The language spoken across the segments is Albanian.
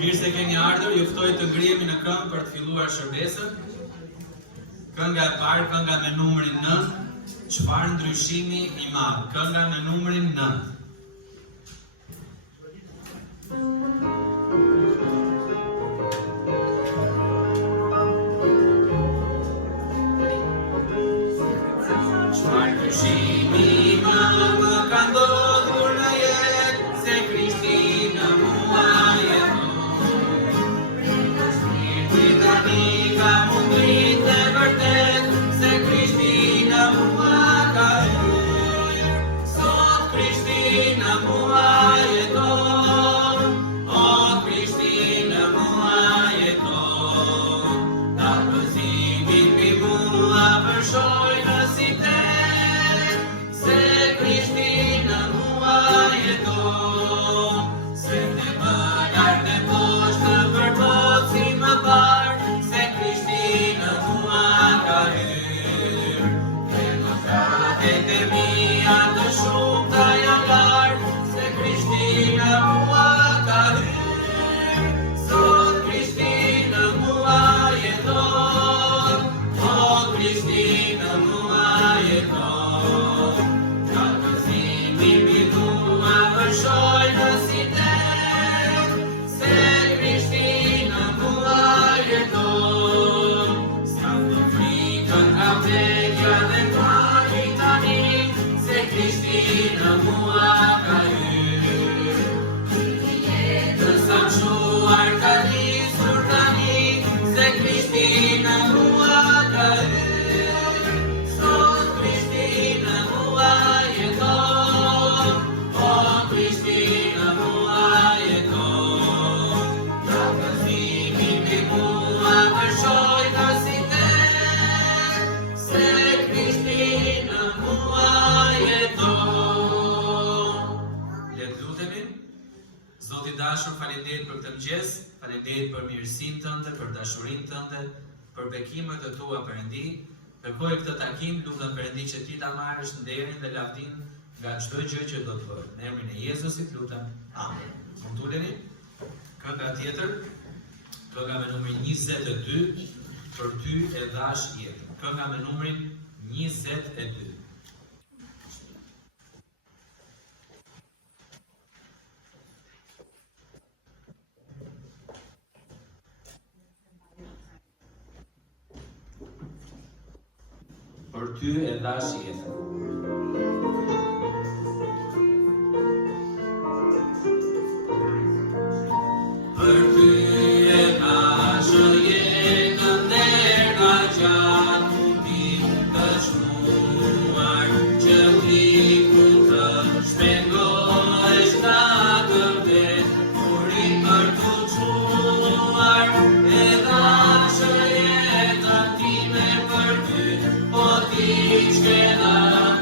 Mirë se keni ardhur, ju ftoj të ngrihemi në këmbë për të filluar shërbesën. Kënga e parë, kënga me numrin 9, çfarë ndryshimi I madh. Kënga me numrin 9. Çfarë ndryshimi I madh më ka ndodhur në jetë, se Krishti në mua jeton. Ka mundrit e vërtet, se Krishti në mua ka hyrë. Sot Krishti në mua jeton, o Krishti në mua jeton. Ta pëzimin pi mua përshoj në sitet, se Krishti në mua jeton. Se të më lartë dhe poshtë për botë si më parë, të shumë të janë se Krishti në mua ka hyrë. Sot Krishti në mua jeton, o Krishti në mua jeton. Ka pëzimin pi mua përshoj në sitet, se Krishti në mua jeton. Sa të frikën nga vdekja dhe pari tani, Krishti në mua ka hyrë. Jetën sa mshuar ka nisur tani, se Krishti në mua ka hyrë. Sot Krishti në mua jeton, o Krishti në mua jeton. Ka pëzimin pi mua përshoj në sitet, se Krishti në mua Zoti dashur, faleminderit për këtë mëngjes, faleminderit për mirësinë tënde, për dashurinë tënde, për bekimet e tua Perëndi. Kërkoj këtë takim, lutem Perëndi që ti ta marrësh nderin dhe lavdinë nga çdo gjë që do të bëj. Në emrin e Jezusit lutem. Amen. Mund të uleni? Kënga tjetër, kënga me numrin 22, për ty e dhash jetën. Kënga me numrin 22. Për ty e dhash jetën. Për ty e dhash jetën der nga gjatë mundi të shmuar, që flikun të shpengohesh nga këmbet, kur I për të quar, e dhash jetën time për ty. Ti shkela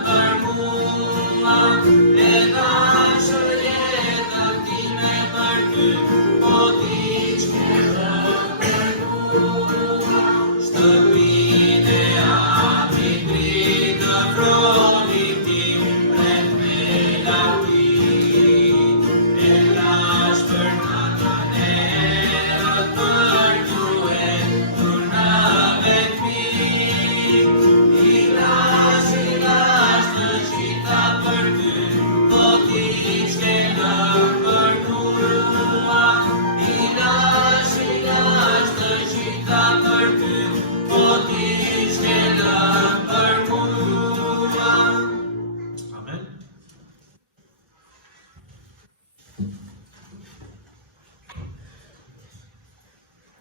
për mua, e dhash jetën time për ty. Po ti shkela për mua, shtëpinë e atit dritë afronit tim, pret me lavdi. E dhash për natën erët për tuet, turnave t'mi.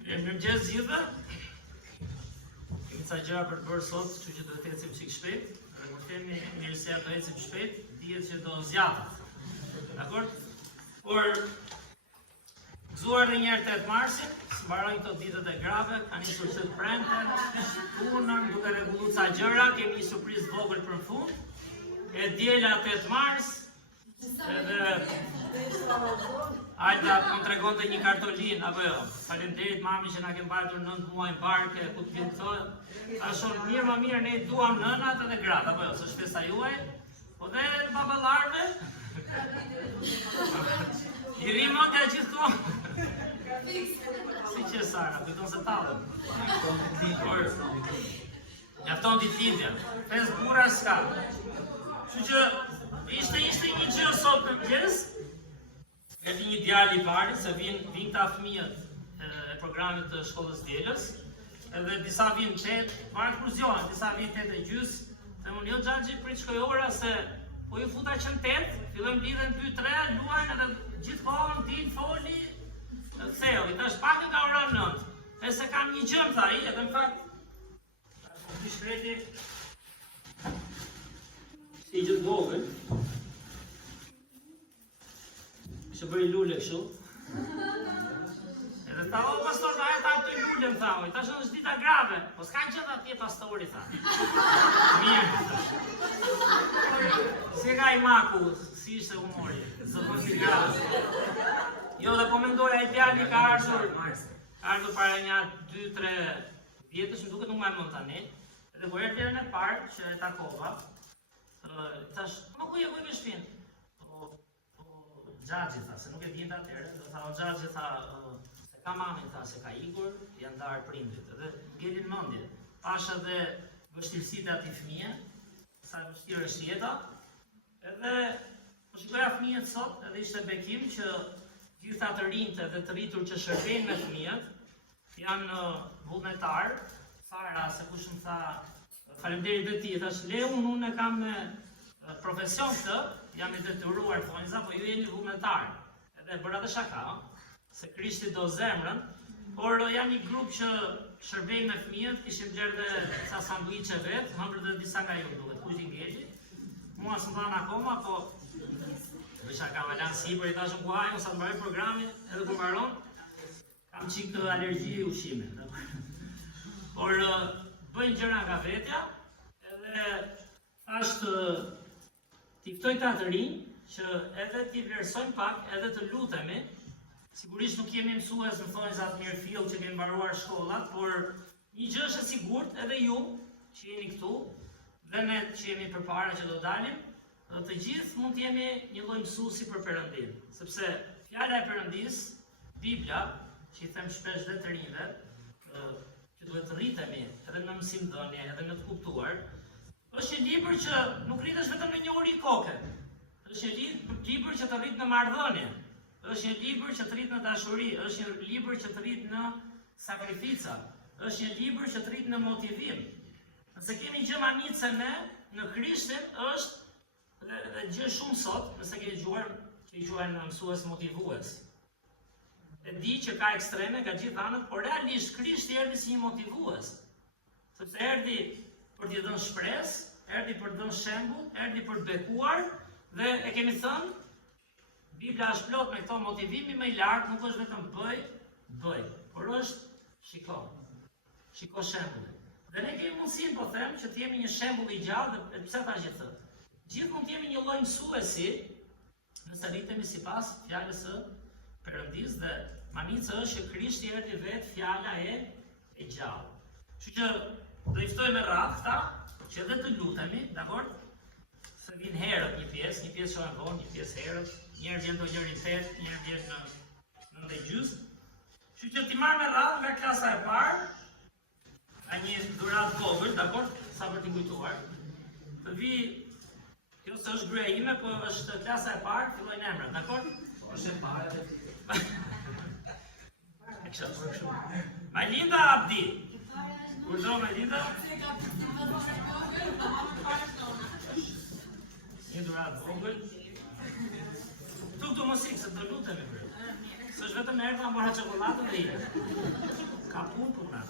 Mirëmëngjes gjithëve. Kemi ca gjëra për të bërë sot, kështu që do të ecim çik shpejt. Dhe kur themi mirësia do ecim shpejt, dihet që do zgjatet. Dakor? Por gëzuar edhe një herë 8 marsin, mbarojnë këto ditët e grave, ka nisur të premte, punën, duke rregulluar ca gjëra, kemi një surprizë vogël për fund. E diela 8 mars, edhe Ajta më tregonte një kartolin, apo jo. Faleminderit mami që na ke mbajtur 9 muaj në barke, ku të vjen këto. Ashtu mirë më mirë ne duam nënat edhe gratë, apo jo, së shtesa juaj. Po dhe baballarve. I rimon ka gjithë këtu. Si që Sara, kujton se tallën. Por mjafton ditëlindja. 5 burra s'ka. Kështu që ishte një gjë sot në mëngjes. Erdhi një djalë i parë se vin ta fëmijët e programit të shkollës dielës. Edhe disa vinë 8, marrë kursionë, disa vinë 8:30. Dhe unë jo Xhaxhi prit shkoj ora se po ju futa që në 8, fillojmë lidhen 2-3, luajnë edhe gjithkohën din foli. Ktheu, i thash pak nga ora 9. E se kam një gjë, tha ai, edhe në fakt i shkreti si gjithë vogël. Që bëri lule kështu. Edhe tha, o pastor, ta e ta të lulem, tha, oj, ta shënë është dita grave. Po s'ka që të atje pastori, tha. Mirë. Si ka i maku, si ishte humori, zëpër si grave. Jo, dhe komendoja i djali ka ardhur para një 2-3 vjetësh, më duket nuk ma e mund tani. Edhe ku erdhi herën e parë që e takova, thash, ma ku je ku me shpinë? Xhaxhi tha, se nuk e dinte atëherë, dhe tha, o Xhaxhi tha, se ka mamin, tha, se ka ikur, janë ndarë prindrit, edhe ngjelin mendje. Pash edhe vështirësitë atij fëmije, sa vështirë është jeta, edhe po shikoja fëmijët sot, edhe ishte bekim që gjitha të rinjtë dhe të rritur që shërbejnë me fëmijët, janë vullnetarë. Sara, se kush më tha, faleminderit dhe ti, thash, unë e kam me profesion këtë, jam i detyruar të thonjza, po ju jeni vullnetarë. Edhe bëra dhe shaka, se Krishti do zemrën, por janë një grup që shërbejnë me fëmijët, kishim blerë dhe sa sanduiqe vetë, hëmbër dhe disa nga ju duhet, kush i ngjelli. Mua së më dhanë akoma, po Visha kam alan sipër, i tashëm ku hajmë, sa të mbaroj programin, edhe ku mbaron, kam qik të alergji i ushqime. Por bëjnë gjëra nga vetja, edhe ashtë t'i ftoj ta të rinj, që edhe t'i vlerësojmë pak, edhe të lutemi. Sigurisht nuk jemi mësues në thonjza të mirë fill që kemi mbaruar shkollat, por një gjë është e sigurt, edhe ju që jeni këtu, dhe ne që jemi përpara që do dalim, të gjithë mund të jemi një lloj mësuesi për Perëndin, sepse fjala e Perëndis, Bibla, që i them shpesh dhe të rinjve, që duhet të rritemi edhe në mësimdhënie, edhe në të kuptuar, është një libër që nuk rritesh vetëm në një uri koke. Është një libër që të rrit në marrëdhënie. Është një libër që të rrit në dashuri, është një libër që të rrit në sakrifica, është një libër që të rrit në motivim. Nëse kemi gjë ma mirë se ne në Krishtin, është dhe gjë shumë sot, nëse keni dëgjuar që i quajnë mësues motivues. E di që ka ekstreme nga gjithë anët, por realisht Krishti erdhi si një motivues. Sepse erdhi për t'i dhënë shpresë, erdhi për të dhënë shembull, erdhi për të bekuar dhe e kemi thënë, Bibla është plot me këto motivimi më i lartë, nuk është vetëm bëj, por është shiko shembullin. Dhe ne kemi mundësinë, po them, që të jemi një shembull i gjallë, dhe pse ta gjithë. Gjithë mund të jemi një lloj mësuesi, nëse rritemi sipas fjalës së Perëndis dhe manica është që Krishti erdhi vetë fjala e gjallë. Kështu që do i ftoj me radhë këta, që edhe të lutemi, dakord? Se vinë herët një pjesë shohen vonë, një pjesë herët, njerë vjen do gjëri 8, njerë vjen në 9:30. Kështu që ti marr me radhë nga klasa e parë, ka një dhuratë vogël, dakord? Sa për t'i kujtuar. Të vi, kjo s'është gruaja ime, po është klasa e parë, fillojnë emrat, dakord? Është e parë. Majlinda Abdi. Kurdo Majlinda? Një dhuratë vogël. Tu mos ikë, se të lutemi për. Së është vetëm erdha mora çokoladën dhe ide. Ka punë puna.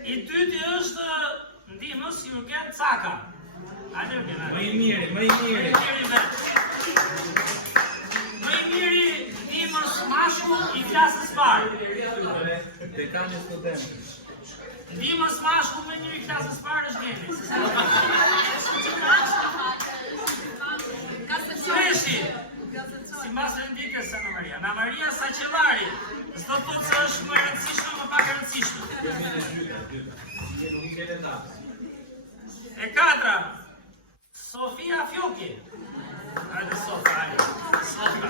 I dyti është ndihmës Jurgen Caka. Hajde Jurgen. Më i miri. Më i miri ndihmës mashkull i klasës parë. Dekani student. Ndihmës mashkull më i miri i klasës parë është Gjeni. Freshi! Si mas rendikës Ana Maria. Ana Maria Saqellari. S'do të thotë se është më rëndësishme, më pak rëndësishme. E katra, Sofia Fjoki. Hajde Sofa, hajde. Sofa.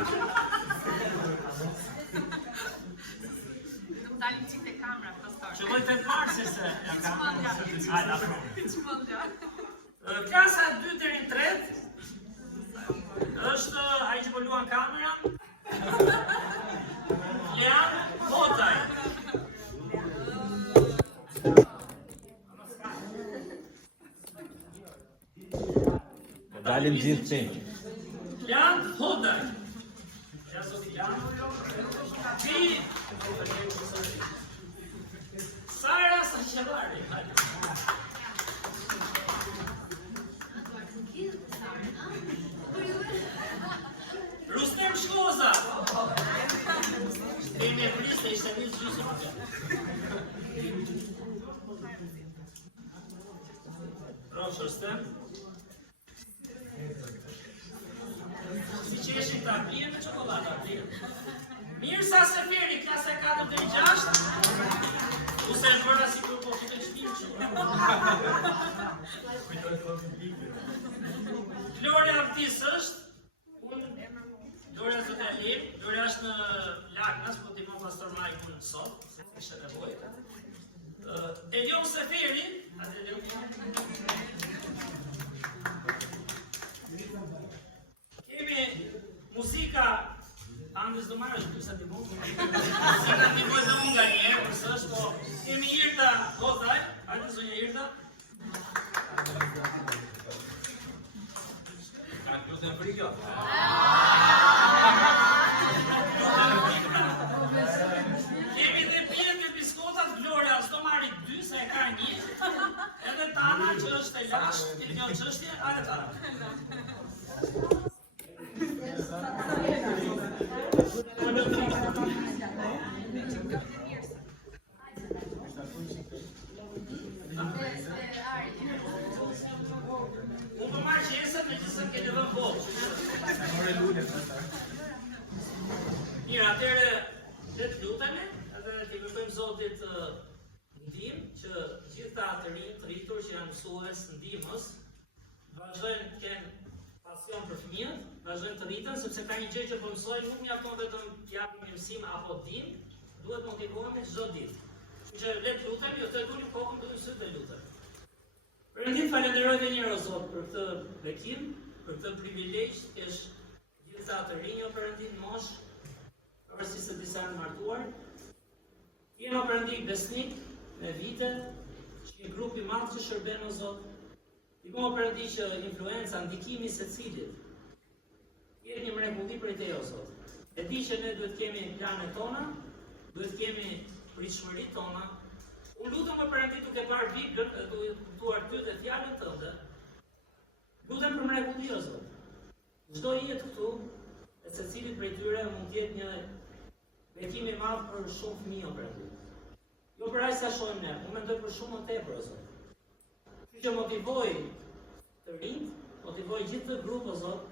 Hajde, afro. Klasa 2 deri në 3 është ai që po luan kamera. Lean Hotaj. Dalim gjithë qenë. Lean Hotaj. Sara Saqelari. Rustem Shkoza. Kemi e priste, ishte një gjysëm. Rosh Rustem. Si qeshin ta blie me qokolata, blie. Mirsa Seferi, klasa 4 deri 6. Use e bërra si kur po fitën shpirë që. Gloria Abdis është. Gloria zë të lip. Gloria është në Lagnas, po t'i më pastor Majku në sot. Ishte nevojë. Elion Seferi. Kemi muzika. Andës do marrë është sa t'i mund. Muzika t'i mojë dhe unë nga njerë, përse është po. Kemi Irta Hotaj. Hajde zonja Irta. Ka kluten frikjo. Kemi dhe pjetë e biskotat Gloria, s'do marri 2, se e ka 1. Edhe Tana që është e lashtë, ti kjo çështje, hajde Tana. Unë po marrë qesët me gjithësën ke të vëmë botë. Mirë, atëre dhe të lutemi, edhe t'i kërkojmë Zotit ndihmë që gjithë ta të rinj, të rritur që janë mësues ndihmës, vazhdojnë të kenë pasion për fëmijët, vazhdojnë të rritën, sepse ka një gjë që po mësojnë, nuk mjafton vetëm t'japim një mësim apo dimë, duhet motivohemi çdo ditë. Që le të lutemi, jo të dulim kokën, dulim sy të lutemi. Perëndin, falenderoj edhe një herë o Zot për këtë bekim, për këtë privilegj të kesh gjithë të rinj o Perëndin mosh, pavarësisht se disa janë martuar. Jemi o Perëndin besnik me vite, që një grup i madh që shërben o Zot. Diku o Perëndin që influenca, ndikimi secilit jetë një mrekulli prej Teje o Zot. E di që ne duhet kemi planet tona, duhet kemi pritshmëritë tona. Unë lutem o Perëndin duke parë Biblën dhe duke kuptuar ty dhe fjalën tënde. Lutem për mrekulli o Zot. Çdo jetë këtu, e secilit prej tyre mund të jetë një bekim i madh për shumë fëmijë o Perëndin. Jo për aq sa shohim ne, unë mendoj për shumë më tepër o Zot. Kështu që motivoj të rinjt, motivoj gjithë të grup o Zot,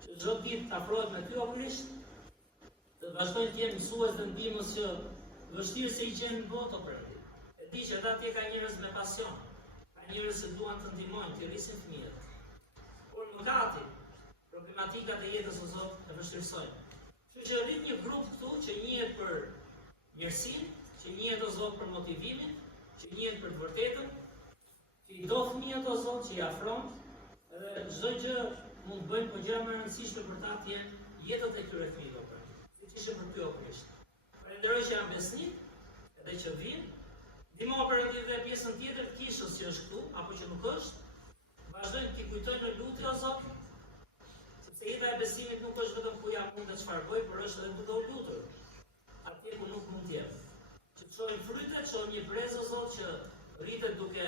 që çdo ditë të afrohet me ty o Krisht, të vazhdojnë të jenë mësues dhe ndihmës që vështirë se i gjenë në botë o Perëndin. E di që ata atje ka njerëz me pasion, ka njerëz që duan të ndihmojnë, të rrisin fëmijët. Por mëkati, problematikat e jetës o Zot e vështirësojnë. Kështu që rrit një grup këtu që njihet për mirësinë, që njihet o Zot për motivimin, që njihet për të vërtetën, që i do fëmijët o Zot, që i afron, edhe çdo gjë mund të bëjmë, por gjëra më e rëndësishme për ta të jenë jetët e këtyre fëmijëve o Perëndin. Siç ishte për ty o Krisht. Falenderoj që janë besnik, edhe që vinë. Ndihmo o Perëndin dhe pjesën tjetër të kishës që është këtu, apo që nuk është. Vazhdojnë t'i kujtojnë në lutje o Zot, sepse jeta e besimit nuk është vetëm ku jam mund të çfarë bëj, por është edhe duke u lutur. Atje ku nuk mund të jetë. Që të shohim fryte, të shohim një brez o Zot që rritet duke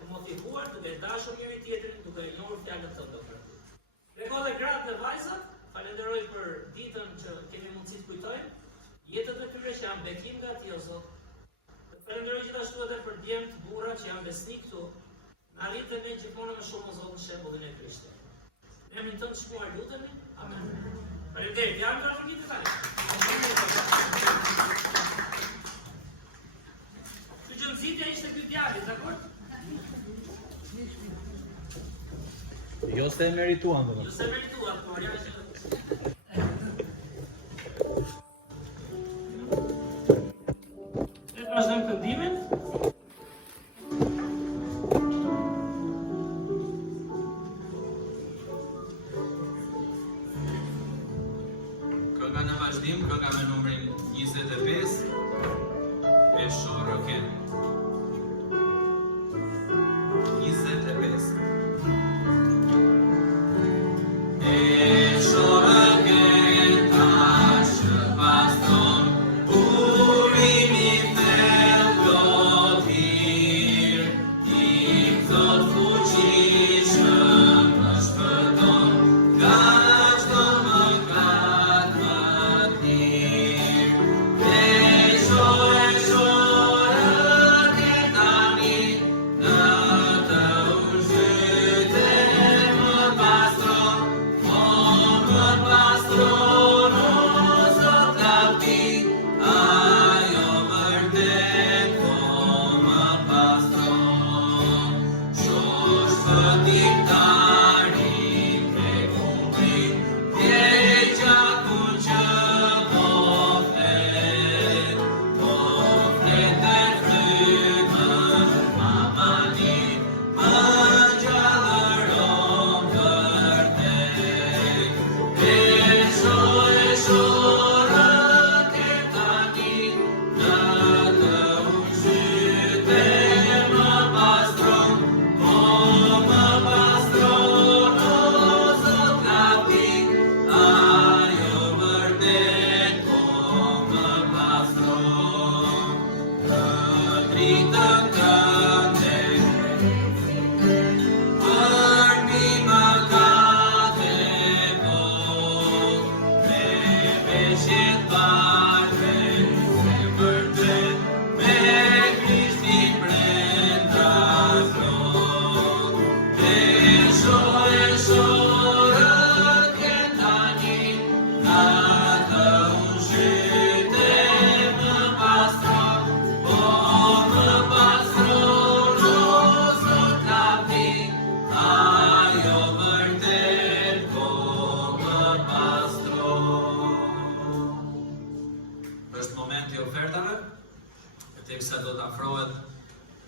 të motivuar, duke dashur njëri tjetrin, duke njohur fjalët tënde o Perëndin. Lego dhe gratë dhe vajzat, falenderoj për ditën që kemi mundësi të kujtojmë, jetët e tyre që janë bekim nga ti o Zot. Falenderoj gjithashtu edhe për djemt të burra që janë besnik këtu, na rrit dhe ne gjithmonë më shumë o Zot në shembullin e Krishtit. Në emrin tënd të shkuar lutemi. Amen. Faleminderit. Jam të rrugit tani. Që nxitja ishte ky djali, dakor? Jo se e merituan dhe. Jo se merituan, por ja është. Ne vazhdojmë këndimin. Kënga në vazhdim, kënga me numrin 25, e shorëken. 25.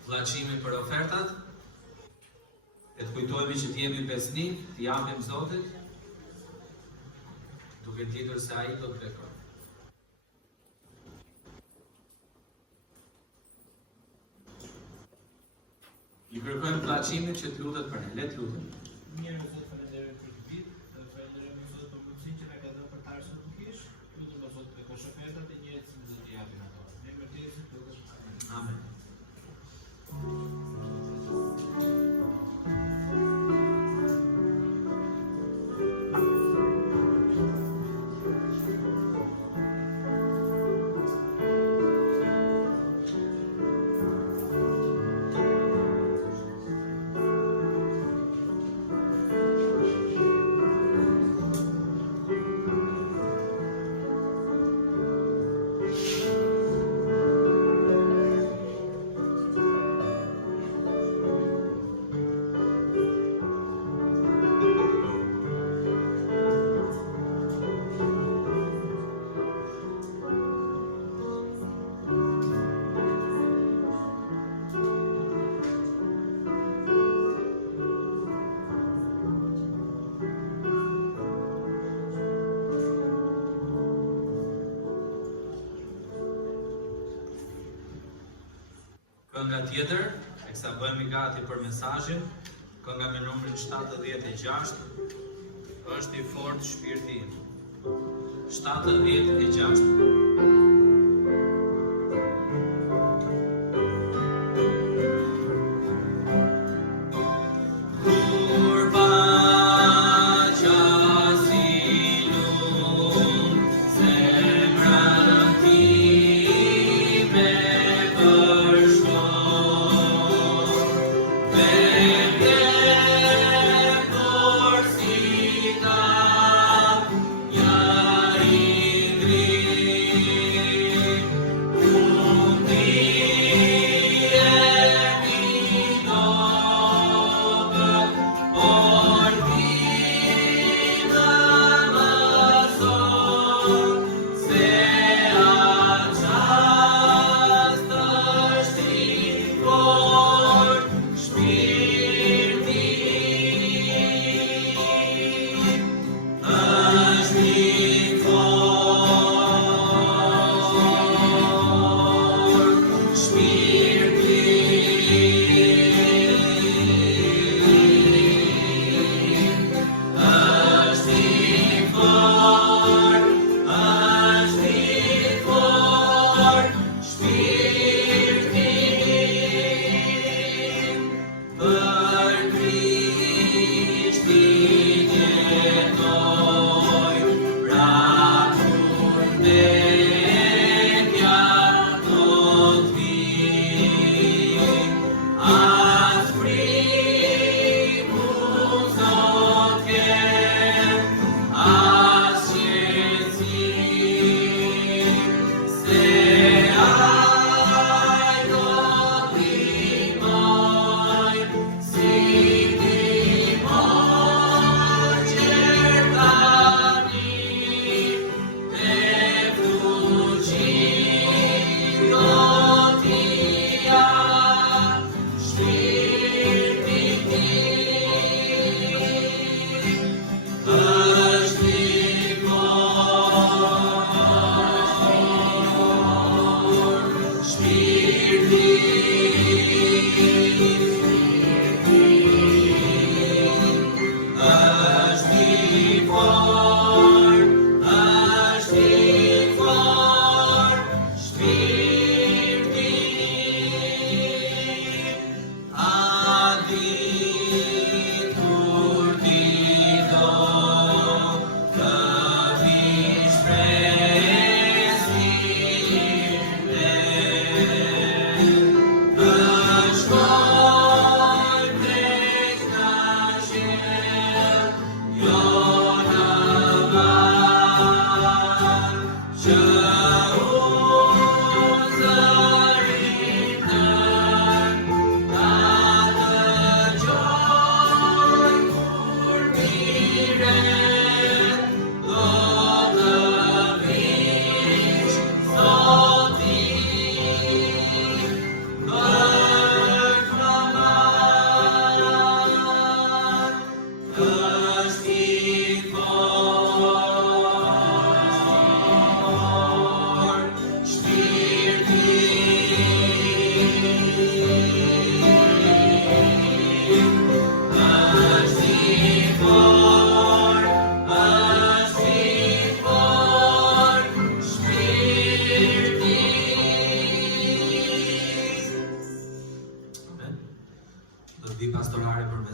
Vllaqimi për ofertat, e të kujtojmë që t'jemi besnik, t'japim Zotit, duke ditur se ai do të vepron. I kërkojmë vllaqimin që t'lutet për ne, le t'lutem. Mirë Zot, falenderoj për këtë vit, falenderoj Zot për mundësinë që na ka dhënë për të ardhur sot tukish, lutem Zot të kosh ofertat e njerëzit që do t'i japim ato. Në emrin e Jezusit lutem. Amen. Kënga tjetër, e kësa bëhemi gati për mesazhin, kënga me numrin 76, është i fortë shpirti im. 76.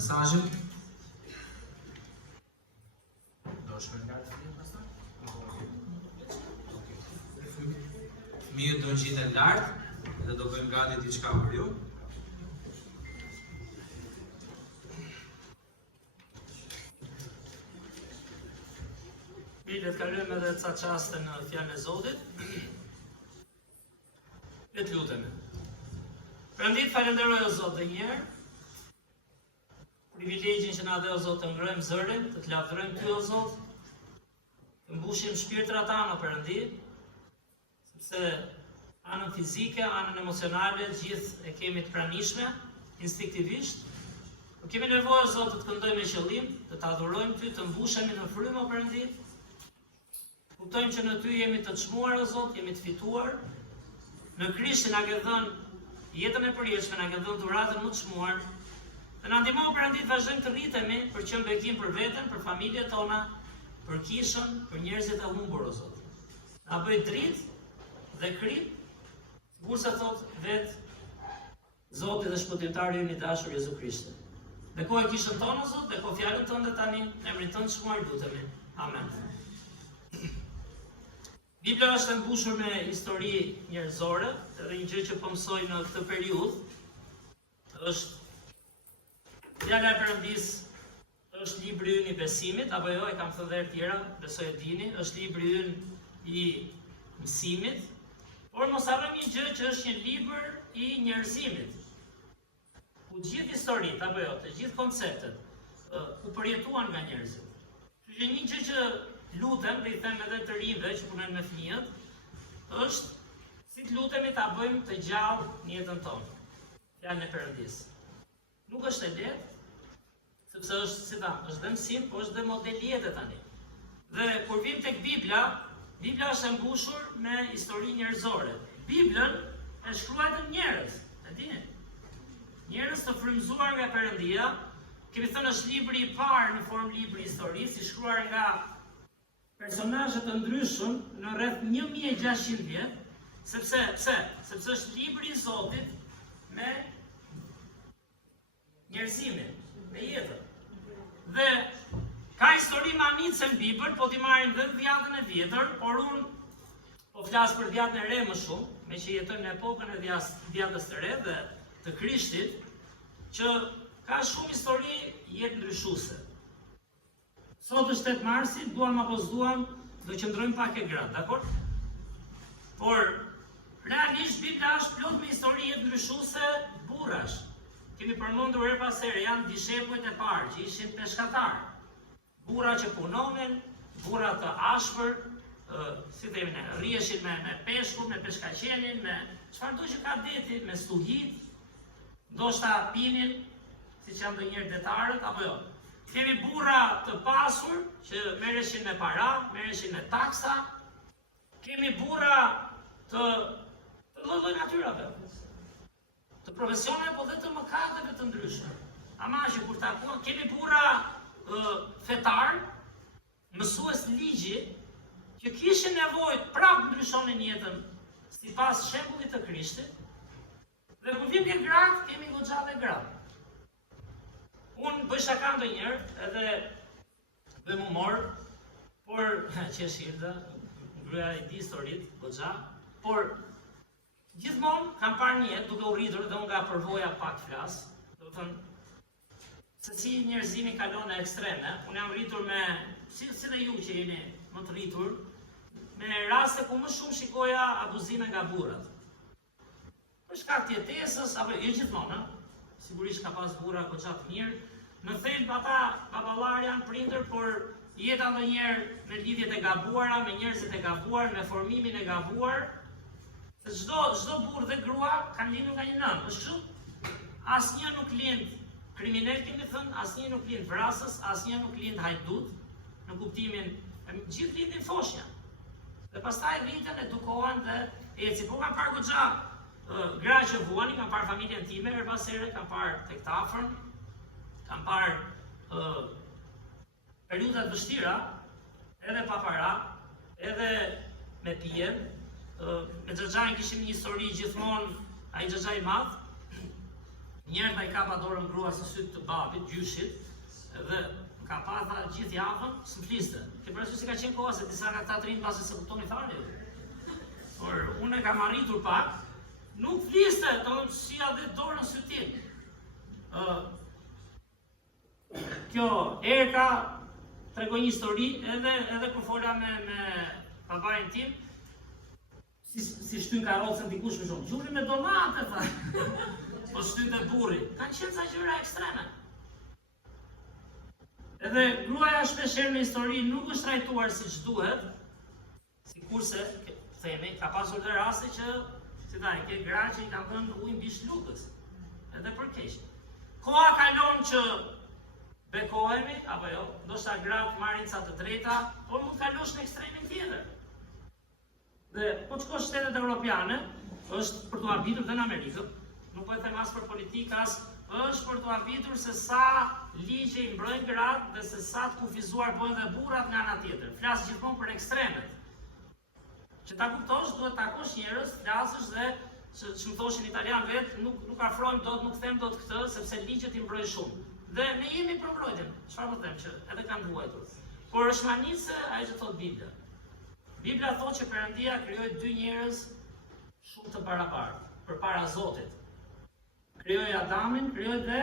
mesazhin. Do shkojmë lart fillon pastaj? Fëmijët do ngjiten lart dhe do bëjmë gati diçka për ju. Mirë, kalojmë edhe ca çaste në fjalën e Zotit. Le të lutemi. Prandit falenderoj o Zot dhe njerë, privilegjin që na dhe o Zot të ngrojmë zërin, të lavdërojmë Ty o Zot, të mbushim shpirtrat tana Perëndi, sepse anën fizike, anën emocionale, gjithë e kemi të pranishme, instinktivisht. Po kemi nevojë o Zot të të këndojmë me qëllim, të të adhurojmë Ty, të mbushemi në frymë o Perëndi. Kuptojmë që në Ty jemi të çmuar o Zot, jemi të fituar. Në Krishtin na ke dhënë jetën e përjetshme, na ke dhënë dhuratën më të çmuar. Dhe na ndihmo Perëndi të vazhdojmë të rritemi për qenë bekim për veten, për familjet tona, për kishën, për njerëzit e humbur o Zot. Na bëj dritë dhe kri, sikur sa thot vet Zoti dhe shpëtimtari ynë i dashur Jezu Krishti. Bekoj kishën tonë o Zot, bekoj fjalën tënde tani, në emrin tënd të çmuar lutemi. Amen. Bibla është e mbushur me histori njerëzore, edhe një gjë që po mësoj në këtë periudhë është fjala e Perëndis, është libri ynë i besimit, apo jo, e kam thënë edhe tjera, besoj e dini, është libri ynë i mësimit, por mos harrojmë një gjë që është një libër i njerëzimit. Ku gjithë historitë, apo jo, të gjithë konceptet u përjetuan nga njerëzit. Që një gjë që lutem dhe i them edhe të rinjve që punojnë me fëmijët, është si të lutemi ta bëjmë të gjallë në jetën tonë. Fjalën e Perëndis. Nuk është e lehtë, sepse është, si ta, është dhe mësim, po është dhe model jete tani. Dhe kur vim tek Bibla, Bibla është e mbushur me histori njerëzore. Biblën e shkruajtën njerëz, e dini? Njerëz të frymëzuar nga Perëndia, kemi thënë është libri i parë në formë libri historisë, i shkruar nga personazhe të ndryshëm në rreth 1600 vjet, sepse është libri i Zotit me njerëzimin, me jetën. Dhe ka histori manice në Bibël, po t'i marrin dhe Vjetën e Vjetër, por unë po flas për Vjetën e Re më shumë, me që jetojmë në epokën e Vjetës së Re dhe të Krishtit, që ka shumë histori jetë ndryshuese. Sot është 8 marsi, duam apo s'duam, do qëndrojmë pak e gratë, dakor? Por realisht Bibla është plot me histori jetë ndryshuese burrash. Kemi përmendur her pas here, janë dishepujt e parë që ishin peshkatarë. Burra që punonin, burra të ashpër, si themi ne, rrieshin me peshku, me peshkaqenin, me çfarë do që ka deti, me stuhit, ndoshta pinin, siç janë ndonjëherë detarët, apo jo. Kemi burra të pasur që merreshin me para, merreshin me taksa. Kemi burra të lloj natyrave. Të profesioneve, po dhe të mëkateve të ndryshme. Ama që kur takuan, kemi burra fetar, mësues ligji, që kishin nevojë prapë ndryshonin jetën sipas shembullit të Krishtit. Dhe kur vim ke gratë, kemi goxha dhe gratë. Unë bëj shaka ndonjëherë, edhe bëjmë humor, por që është Hilda, ngryja i di historitë, goxha, por gjithmonë kam parë një jetë duke u rritur dhe unë nga përvoja pak flas. Do të thënë, se si njerëzimi kalon në ekstreme, unë jam rritur me, si dhe ju që jeni më të rritur, me raste ku më shumë shikoja abuzime nga burrat. Për shkak të jetesës, apo jo gjithmonë, sigurisht ka pas burra goxha të mirë, në thelb ata baballar janë prindër, por jeta ndonjëherë me lidhjet e gabuara, me njerëzit e gabuar, me formimin e gabuar. Se çdo burrë dhe grua kanë lindur nga një nënë, është kështu? Asnjë nuk lind kriminal, kemi thënë, asnjë nuk lind vrasës, asnjë nuk lind hajdut, në kuptimin gjithë lindin foshnja. Dhe pastaj rriten, edukohen dhe eci. Po kam parë goxha gra që vuani, kam parë familjen time her pas here, kam parë tek të afërm, kam parë periudat vështira, edhe pa para, edhe me pijen. Me Xhaxhain kishim një histori gjithmonë, ai Xhaxhai i madh, njëherë ai kapa dorën gruas së syt të babit, gjyshit, dhe ka pasur gjithë javën, s'm fliste. Ke parasysh se ka qenë koha se disa nga ata të rinë pasi se kuptoni fare. Por unë e kam arritur pak, nuk fliste, domethënë si edhe dorën sytin. Kjo Erka tregoi një histori, edhe kur fola me babain tim, si shtyn karrocën dikush më shumë. Gjuri me domate, tha. Po shtyn të burri. Kanë qenë ca gjëra ekstreme. Edhe gruaja shpeshherë në histori nuk është trajtuar siç duhet, sikurse themi, ka pasur dhe raste që, si thaj, ke gra që i kanë dhënë ujë mbi shlukës. Edhe për keq. Koha kalon që bekohemi, apo jo, ndoshta gratë marrin ca të drejta, por mund kalosh në ekstremin tjetër. Dhe po të shkosh shtetet europiane, është për të habitur dhe në Amerikë, nuk po e them as për politikas, është për të habitur se sa ligje i mbrojnë gratë dhe se sa të kufizuar bëhen dhe burrat nga ana tjetër. Flas gjithmonë për ekstremet. Që ta kuptosh, duhet takosh njerëz, flasësh dhe që më thoshin italian vetë, nuk afrojmë dot, nuk them dot këtë, sepse ligjet i mbrojnë shumë. Dhe ne jemi për mbrojtjen, çfarë po them që edhe kanë ruajtur. Por është manice ai që thot Bibla. Bibla thotë që Perëndia krijoi dy njerëz shumë të barabartë përpara Zotit. Krijoi Adamin, krijoi dhe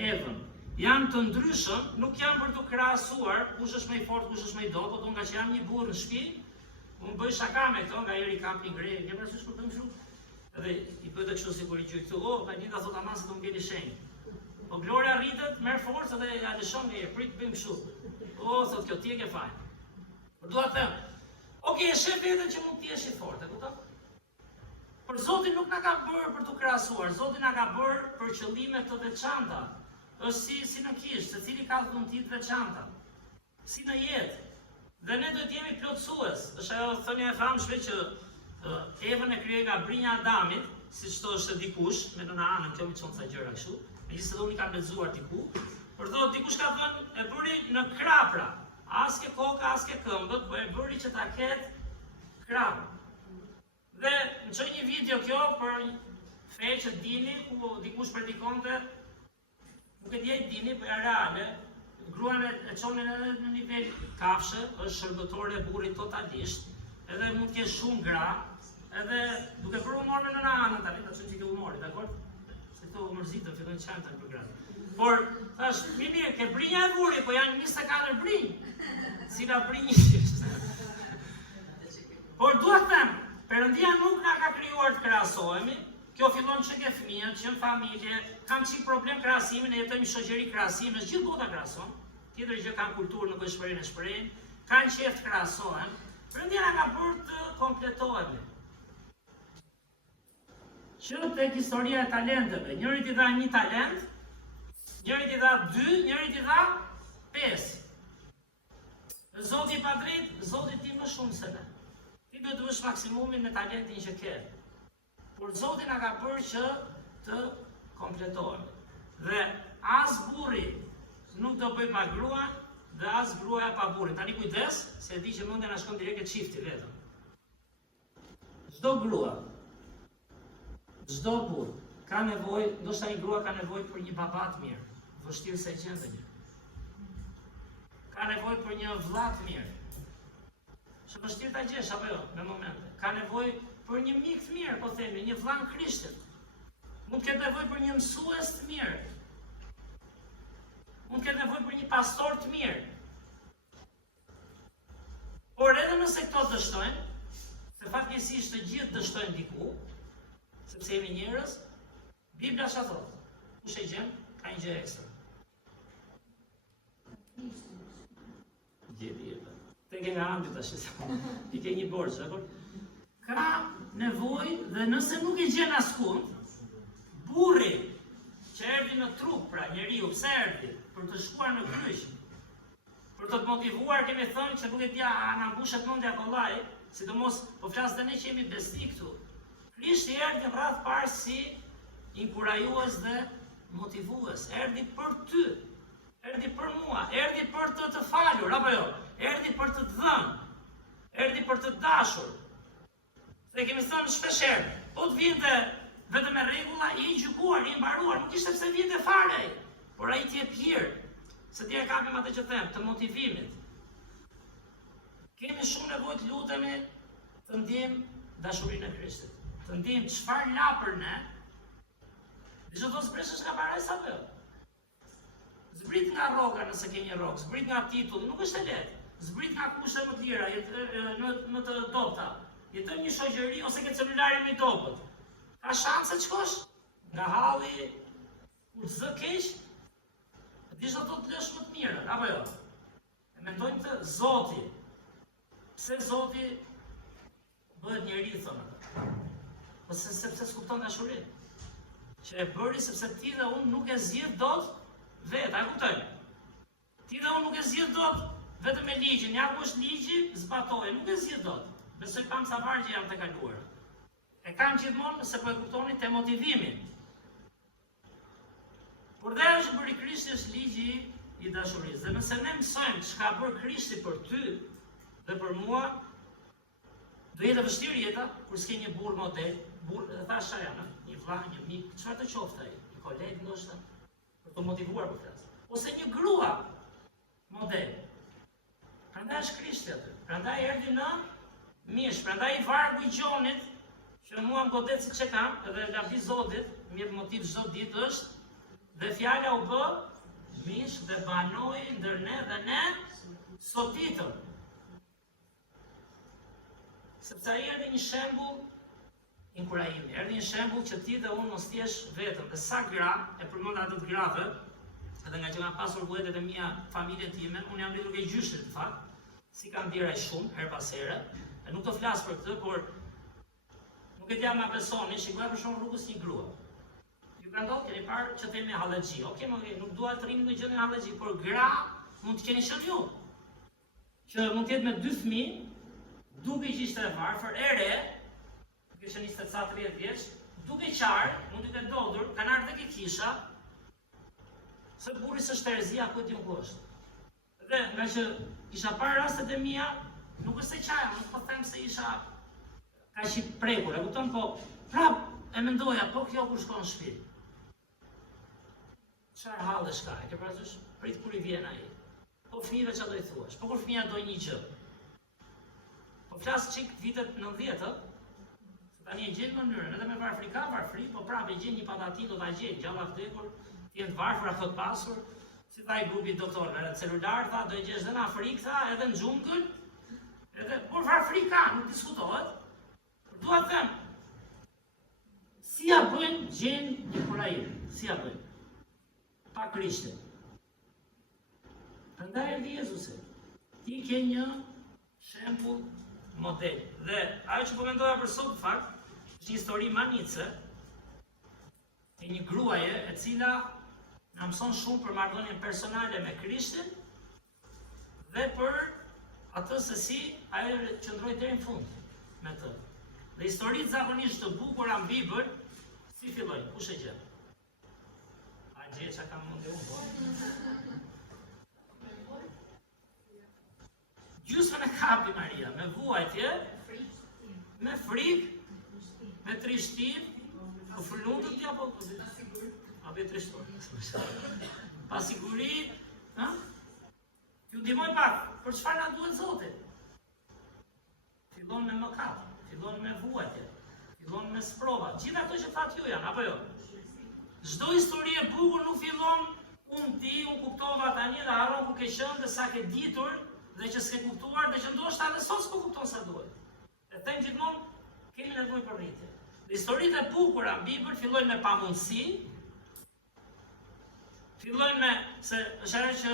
Evën. Janë të ndryshëm, nuk janë për të krahasuar kush është më i fortë, kush është më i dobët, por nga që jam një burr në shtëpi, unë bëj shaka me këto nga eri kampi ngrej, ke parasysh kur bëjmë kështu? Edhe i bëj të kështu sikur i gjoj këtu, Valinda thot ama se do ngeli shenjë. Po Gloria rritet, merr forcë dhe ja lëshon nga prit bëjmë kështu. O, thot kjo ti e ke fajin. Por dua të them, okej, e shef vetën që mund të jesh i fortë, e kupton? Por Zoti nuk na ka bërë për të krahasuar, Zoti na ka bërë për qëllime të veçanta. Është si në kishë, secili ka dhunti të veçanta. Si në jetë. Dhe ne do të jemi plotësues. Është ajo thënia e famshme që Evën e krijoi nga brinja e Adamit, siç thoshte dikush, me nëna Anën, kjo më çon sa gjëra kështu. Megjithëse unë kam lexuar diku, por thotë dikush ka thënë e bëri në krapra. as ke koka, as ke këmbët, po e bëri që ta ketë krahun. Dhe më çoj një video kjo për fe që dini, ku dikush predikonte, nuk e djej dini, për reale, gruan e çonin edhe në nivel kafshë, është shërbëtore e burrit totalisht, edhe mund të kesh shumë gra, edhe duke bërë humor me nëna anën tani, ta çon që ke humori, dakord? Se këto mërzitën fillojnë çantën për gratë. Por thash, mirë, ke brinja e burrit, po janë 24 brinjë. Cila brinjë? Por dua të them, Perëndia nuk na ka krijuar të krahasohemi. Kjo fillon që ke fëmijët, që në familje, kanë qik problem krahasimin, e jetojmë shoqëri krahasime, gjithë bota krahason. Tjetër gjë kanë kulturë, nuk është shprehjen e shprehjen, kanë qejf të krahasohen. Perëndia na ka bërë të kompletohemi. Që tek historia e talenteve, njëri t'i dha 1 talent, njëri t'i dha 2, njëri t'i dha 5. Zoti i pa drejt, Zoti ti më shumë se ne. Ti duhet të bësh maksimumin me talentin që ke. Por Zoti na ka bërë që të kompletohemi. Dhe as burri nuk do bëj pa gruan, dhe as gruaja pa burrin. Tani kujdes, se e di që mendja na shkon direkt ke çifti vetëm. Çdo grua, çdo burr ka nevojë, ndoshta një grua ka nevojë për një baba të mirë, vështirë se e gjende një. Ka nevojë për një vëlla të mirë. Është vështirë ta gjesh apo jo, në momente. Ka nevojë për një mik të mirë, po themi, një vëlla në Krishtin. Mund të ketë nevojë për një mësues të mirë. Mund të ketë nevojë për një pastor të mirë. Por edhe nëse këto dështojnë, se fatkeqësisht të gjithë dështojnë diku, sepse jemi njerëz, Bibla çfarë thotë? Kush e gjen, ka një gjë ekstra. Gjeti jetë. Te ke nga andi tash, i ke një borxh, dakor? Ka nevojë dhe nëse nuk e gjen askund, burri që erdhi në trup, pra njeriu, pse erdhi? Për të shkuar në kryq. Për të motivuar, kemi thënë që nuk e dia na mbushet mendja kollaj, sidomos po flas dhe ne që jemi besnik këtu. Krishti erdhi në radhë parë si inkurajues dhe motivues. Erdhi për ty. Erdhi për mua, erdhi për të falur, apo jo? Erdhi për të dhënë, erdhi për të dashur. Dhe kemi thënë shpeshherë, po të vinte vetëm me rregulla, i gjykuar, i mbaruar, nuk ishte pse vinte fare, por ai ti jep hir, se ti e kapim atë që them, të motivimit. Kemi shumë nevojë të lutemi, të ndjejmë dashurinë e Krishtit, të ndjejmë çfarë la për ne. Dhe çdo zbresësh nga para sa apo jo? Zbrit nga rroga nëse ke një rrogë, zbrit nga titulli, nuk është e lehtë. Zbrit nga kushte më të lira, më të dobta. Jeton një shoqëri ose ke celularin më i dobët. Ka shanse të shkosh nga halli kur zë keq, di se do të lësh më të mirën, apo jo? E mendojmë të Zoti. Pse Zoti bëhet njeri, thonë ata? Po sepse s'kupton dashurinë. Që e bëri sepse ti dhe unë nuk e zgjidh dot vetë, a kuptoj? Ti dhe unë nuk e zgjidh dot vetëm me ligjin, ja ku është ligji, zbatoje, nuk e zgjidh dot. Besoj kam sa vargje janë të kaluara. E kam gjithmonë se po e kuptoni te motivimi. Por dhe është bëri Krishti është ligji i dashurisë. Dhe nëse ne mësojmë çka bër Krishti për ty dhe për mua, do jetë vështirë jeta kur s'ke një burr model, burr, thash janë, një vlla, një mik, çfarë të qoftë ai, një koleg ndoshta, për të motivuar për flas. Ose një grua model. Prandaj është Krishti aty. Prandaj erdhi në mish, prandaj i vargu i Gjonit, që mua më godet siç e kam, edhe lavdi Zotit, më jep motiv çdo ditë është, dhe fjala u bë mish dhe banoi ndër ne dhe ne sotitëm. Sepse ai erdhi një shembull inkurajimi, erdhi një shembull që ti dhe unë mos t'jesh vetëm. Dhe sa gra, e përmend ato të grave, edhe nga që kanë pasur vëllet e mia familjen time, unë jam rritur ke gjyshrit në fakt, si kam diraj shumë, her pas here, e nuk të flas për këtë, por nuk e dia ma besoni, shikoj për shumë rrugës një grua. Ju ka ndodhur, keni parë që themi hallegji. Okej, nuk dua të rrim në gjën e hallegji, por gra mund të keni shënë ju. Që mund të jetë me 2 fëmijë, duke që ishte e varfër, e re, kishte 20-30 vjeç, duke qarë, mund të ketë ndodhur, kanë ardhur tek kisha, se burri s'është herezia, ku e di ku është. Dhe nga që isha parë rastet e mia, nuk është se qaja, nuk po them se isha kaq i prekur, e kupton, po prap e mendoja, po kjo kur shkon në shtëpi. Çfarë hallesh ka? E ke parasysh? Prit kur I vjen ai. Po fëmijëve çfarë do I thuash? Po kur fëmia do një gjë. Po flas çik vitet 90, se tani e gjen mënyrën, edhe me varfrika, varfri, po prapë e gjen një patati do ta gjej, gjalla vdekur, të varfër apo të pasur, si tha I grupi doktor, me celular tha, do e gjesh edhe në Afrikë, tha, edhe në xhungël, edhe por varfrika, nuk diskutohet. Dua të them, si ja bëjnë gjen një kurajin, si ja bëjnë? Pa Krishtin. Prandaj erdhi Jezusi. Ti ke një shembull model. Dhe ajo që po mendoja për sot, në fakt, është një histori manice e një gruaje e cila na mëson shumë për marrëdhënien personale me Krishtin dhe për atë se si ajo qëndroi deri në fund me të. Dhe historitë zakonisht të bukura në Bibël si fillojnë? Kush e gjen? A gje që kam mundi unë, po? Gjysmën e kapi Maria, me vuajtje, me frikë, me trishtim, po fëllundët tja, po a be trishtor. Pa siguri, ju ndihmoj pak, për çfarë na duhet Zoti? Fillon me mëkat, fillon me vuajtje, fillon me sprova. Gjithë ato që thatë ju janë, apo jo? Çdo histori e bukur nuk fillon unë kuptova tani dhe harron ku ke qenë dhe sa ke ditur dhe që s'ke kuptuar dhe që ndoshta edhe sot s'po kupton sa duhet. E them gjithmonë, kemi nevojë për rritje. Historitë e bukura në Bibël fillojnë me pamundësi, fillojnë me se është ajo që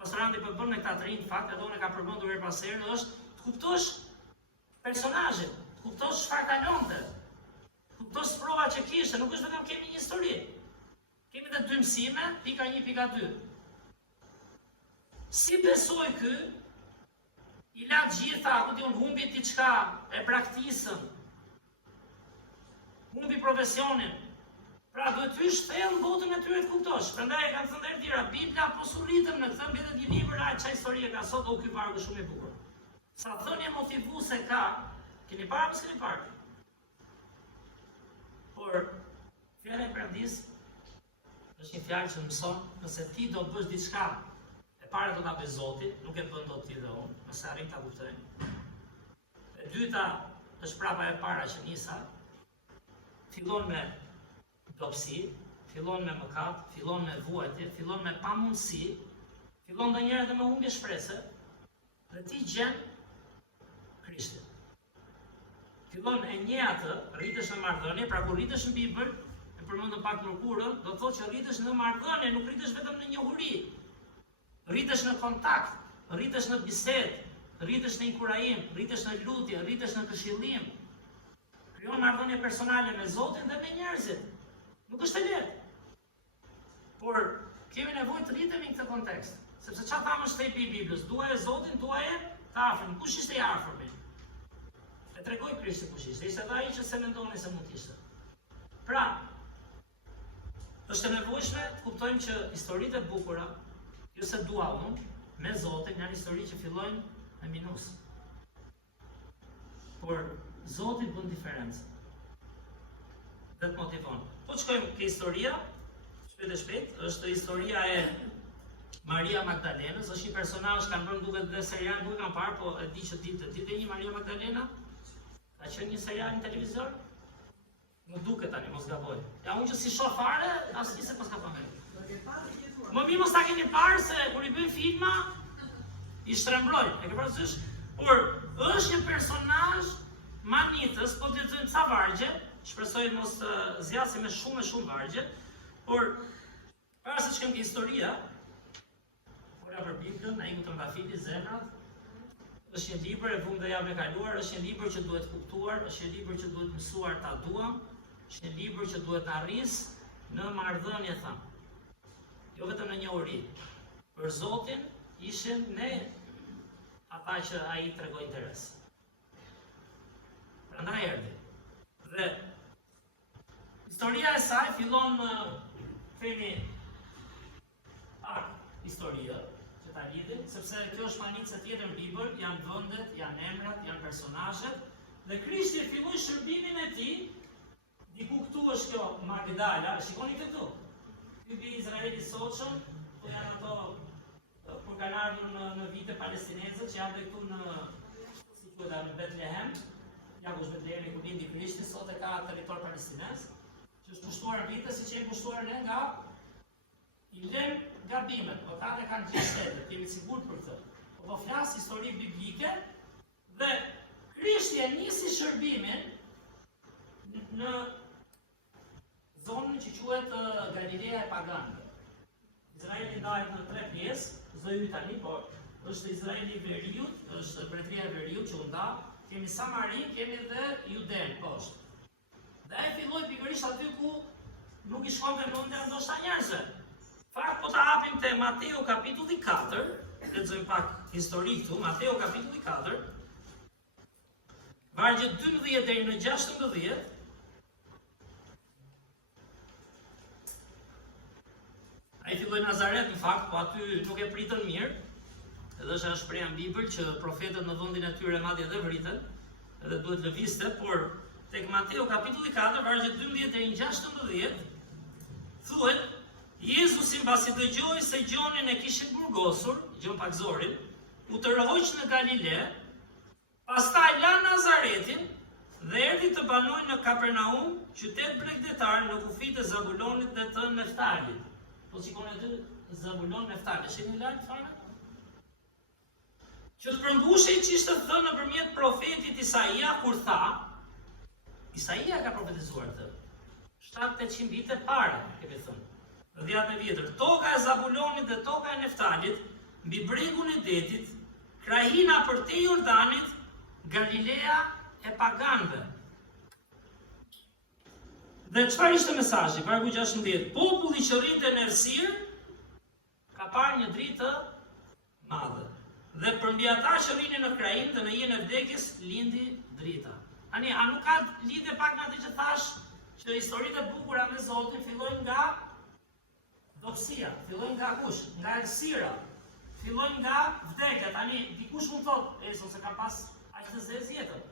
pastorandi po bën me këta të rinj, në fakt, edhe unë e ka përmendur her pas here, është të kuptosh personazhin, të kuptosh çfarë kalonte, të kuptosh prova që kishte, nuk është vetëm kemi një histori. Kemi të dy mësime, pika 1, pika 2. Si besoj ky, I la gjitha, ku ti unë humbi diçka, e praktikën, humbi profesionin. Pra duhet ty shthellë botën e tyre të kuptosh. Prandaj e kanë thënë tjera, Bibla po surritëm në këtë mbetet një libër, çfarë historie ka sot, ky vargu shumë I bukur. Sa thënie motivuese ka, keni parë apo s'keni parë? Por fjala e Perëndis është një fjalë që mëson, nëse ti do bësh diçka, e para do ta bëj Zoti, nuk e bën dot ti dhe unë, nëse arrin ta kuptojmë. E dyta është prapa e para që nisa, fillon me dobësi, fillon me mëkat, fillon me vuajtje, fillon me pamundësi, fillon ndonjëherë edhe me humbje shprese, dhe ti gjen Krishtin. Fillon e një atë, rritesh në marrëdhënie, pra kur rritesh në Bibël, e përmendëm pak në kurën, do të thotë që rritesh në marrëdhënie, nuk rritesh vetëm në njohuri. Rritesh në kontakt, rritesh në bisedë, rritesh në inkurajim, rritesh në lutje, rritesh në këshillim. Krijon marrëdhënie personale me Zotin dhe me njerëzit. Nuk është e lehtë. Por kemi nevojë të rritemi në këtë kontekst, sepse çfarë thamë shtepi I Biblës, duaje Zotin, duaje të afërm. Kush ishte I afërmi? E tregoi Krishti kush ishte. Ishte ai që se mendoni se mund të ishte. Pra, është e nevojshme të kuptojmë që historitë e bukura, jo se dua unë, me Zotin janë histori që fillojnë me minus. Por Zoti bën diferencë. Dhe të motivon. Po të shkojmë ke historia, shpejt e shpejt, është historia e Maria Magdalenës, është një personazh kanë bërë duket dhe serial, nuk e kam parë, po e di që ditë një Maria Magdalena, ka qenë një serial në televizor? Më duket tani, mos gaboj. Ja unë që si shoh fare, asnjë se pas ka pa me. Më mirë mos ta keni parë se kur I bëjnë filma, I shtremblojnë, e ke parasysh? Por është një personazh manitës, po të lexojmë ca vargje, shpresoj mos të zgjasë me shumë vargje, por para se të shkojmë ke historia, fora për Biblën, ai ku të ngafili zemrat, është një libër e vëmë dhe javën e kaluar, është një libër që duhet kuptuar, është një libër që duhet mësuar ta duam, është një libër që duhet ta arris në marrëdhënie thamë. Jo vetëm në njohuri. Për Zotin ishin ne ata që ai tregoi interes. Prandaj erdhi. Dhe historia e saj fillon në themi historia, që ta lidhin, sepse kjo është manica tjetër në Bibël, janë vendet, janë emrat, janë personazhet, dhe Krishti filloi shërbimin e tij. Diku këtu është kjo Magdala, shikoni këtu. Ky bi Izraeli sotshëm, po janë ato kur kanë ardhur në vite palestinezët që janë këtu në si quhet në Betlehem. Ja ku është Betlehemi ku lindi Krishti, sot e ka territor palestinez, që është pushtuar në vite siç janë pushtuar ne nga i lën gabimet, po ata kanë gjithë shtetet, kemi sigurt për këtë. Po flas histori biblike dhe Krishti e nisi shërbimin në zonën që quhet Galilea e paganëve. Izraeli ndahet në 3 pjesë, s'do hyj tani, por është Izraeli i veriut, është mbretëria e veriut që u nda, kemi Samarin, kemi dhe Juden poshtë. Dhe ai filloi pikërisht aty ku nuk i shkonte mendja ndoshta njerëzve. Fakt po ta hapim te Mateu kapitulli 4, lexojmë pak histori këtu, Mateu kapitulli 4, vargjet 12 deri në 16. Ai filloi Nazaret në fakt, po aty nuk e pritën mirë. Edhe është shpreha në Bibël që profetët në vendin e tyre madje edhe vritën, edhe duhet lëvizte, por tek Mateu kapitulli 4, vargjet 12 deri në 16, thuhet Jezusi mbasi dëgjoi se Gjonin e kishin burgosur, Gjon pak zorin, u tërhoq në Galile, pastaj la Nazaretin dhe erdhi të banojë në Kapernaum, qytet bregdetar në kufit e Zabulonit dhe të Neftalit. Po shikoni aty Zabulon Neftali, shihni lart fare? Që të përmbushej që ishte thënë nëpërmjet profetit Isaia kur tha, Isaia ka profetizuar këtë. 700-800 vite para, kemi thënë. Dhjetë e vjetër, toka e Zabulonit dhe toka e Neftalit, mbi bregun e detit, krahina për te Jordanit, Galilea e paganëve. Dhe çfarë ishte mesazhi? Vargu 16. Populli që rrinte në errësirë ka parë një dritë të madhe. Dhe për mbi ata që rrinin në krahin dhe në jenë e vdekjes lindi drita. Tani, a nuk ka lidhje pak me atë që thash që historitë e bukura me Zotin fillojnë nga dobësia, fillojnë nga kush? Nga errësira, fillojnë nga vdekja. Tani, dikush mund thotë, ose ka pas aq të zezë jetën.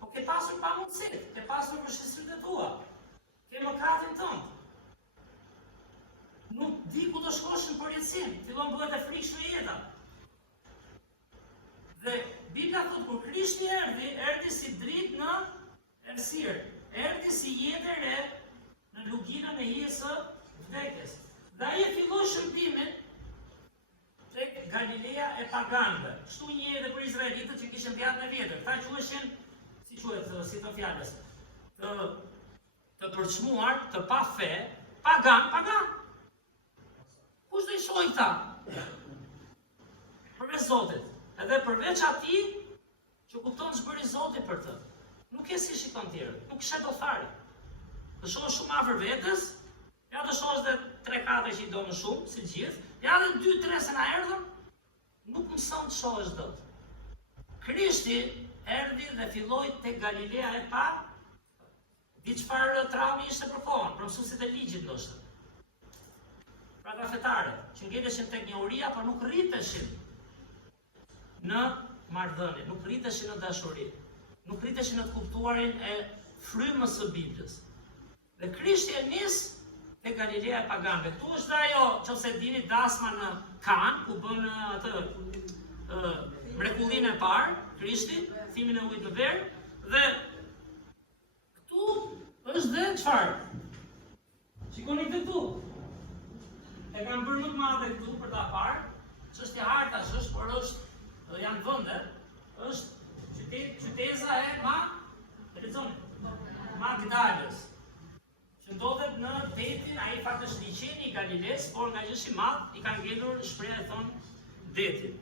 Po ke pasur pamundësi, ke pasur vështirësitë tua, ke mëkatin tënd. Nuk di ku do shkosh në përjetësim, fillon bëhet e frikshme jeta. Dhe Bibla thotë kur Krishti erdhi si dritë në errësirë, erdhi si jetë e re në luginën e hijes së vdekjes. Dhe ai e filloi shërbimin tek Galilea e paganëve. Kështu një edhe për izraelitët që kishin dhjetë e vjetër. Këta quheshin, si quhet, si të fjalës, të përçmuar, të pa fe, pagan. Kush do i shohë këta? Përveç Zotit. Edhe përveç atij që kupton ç'bëri Zoti për të. Nuk e si shikon tjerë, nuk shet do fare. Të shohësh shumë afër vetes, ja të shohësh dhe 3-4 që i do më shumë, si gjithë, ja dhe 2-3 se na erdhën, nuk mëson të shohësh dot. Krishti erdhi dhe filloi tek Galilea e pa, di çfarë traumi ishte për kohën, për mësuesit e ligjit ndoshta. Pra kafetarët, që ngeleshin tek njohuria, por nuk rriteshin në marrëdhënie, nuk rriteshin në dashuri, nuk rriteshin në të kuptuarin e frymës së Biblës. Dhe Krishti e nis te Galilea e paganëve. Ktu është ajo, nëse dini, dasma në Kan, ku bën atë mrekullinë e parë, Krishti, thimin e ujit në ver, dhe këtu është dhe çfarë? Shikoni këtu. E kanë bërë më të madhe këtu për ta parë, çështja hartash është, por është janë vende, është qyteza e Magdalës, që ndodhet në detin, ai fakt është liçeni i Galiles, por nga gjësh i madh i kanë ngelur shpreha e thon detin.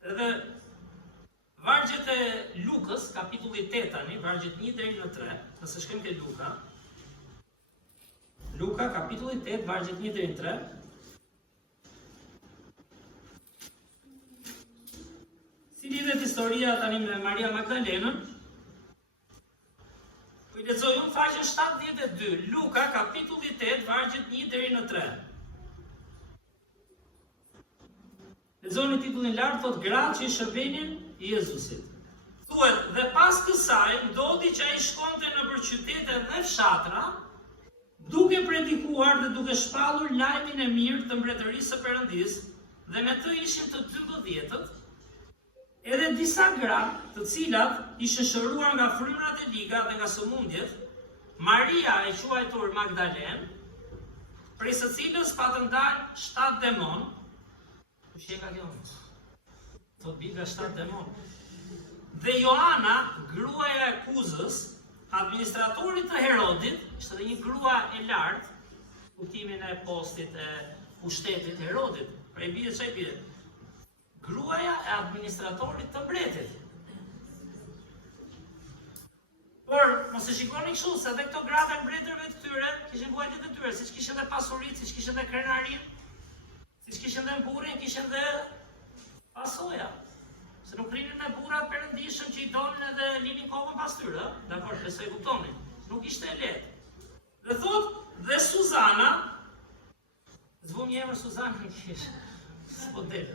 Edhe vargjet e Lukës, kapitulli 8 tani, vargjet 1 deri në 3, nëse shkojmë te Luka. Luka kapitulli 8, vargjet 1 deri në 3. Si lidhet historia tani me Maria Magdalenën? Po i lexoj unë faqen 72, Luka kapitulli 8, vargjet 1 deri në 3. Lexoni titullin lart, thot gratë që i shërbenin Jezusit. Thuhet, dhe pas kësaj ndodhi që ai shkonte nëpër qytete dhe fshatra, duke predikuar dhe duke shpallur lajmin e mirë të mbretërisë së Perëndisë, dhe me të ishin të 12-tët, edhe disa gra, të cilat ishin shëruar nga frymrat e liga dhe nga sëmundjet, Maria e quajtur Magdalen, prej së cilës patën dalë 7 demon. Kush e ka kjo? Thot Bibla 7 demon. Dhe Joana, gruaja e Kuzës, administratorit të Herodit, ishte edhe një grua e lartë, kuptimin e postit e pushtetit Herodit. Pra i bie çai bie. Gruaja e administratorit të mbretit. Por mos e shikoni kështu, se edhe këto gratë e mbretërve të tyre kishin vuajtjet e tyre, siç kishin edhe pasuritë, siç kishin edhe krenarinë, siç kishin edhe burrin, kishin edhe pasoja. Se nuk rrinin me burrat perëndishëm që i donin edhe linin kokën pas tyre, dakor, besoj kuptoni. Nuk ishte e lehtë. Dhe thot, dhe Suzana, zvon një emër Suzana kish. S'po del.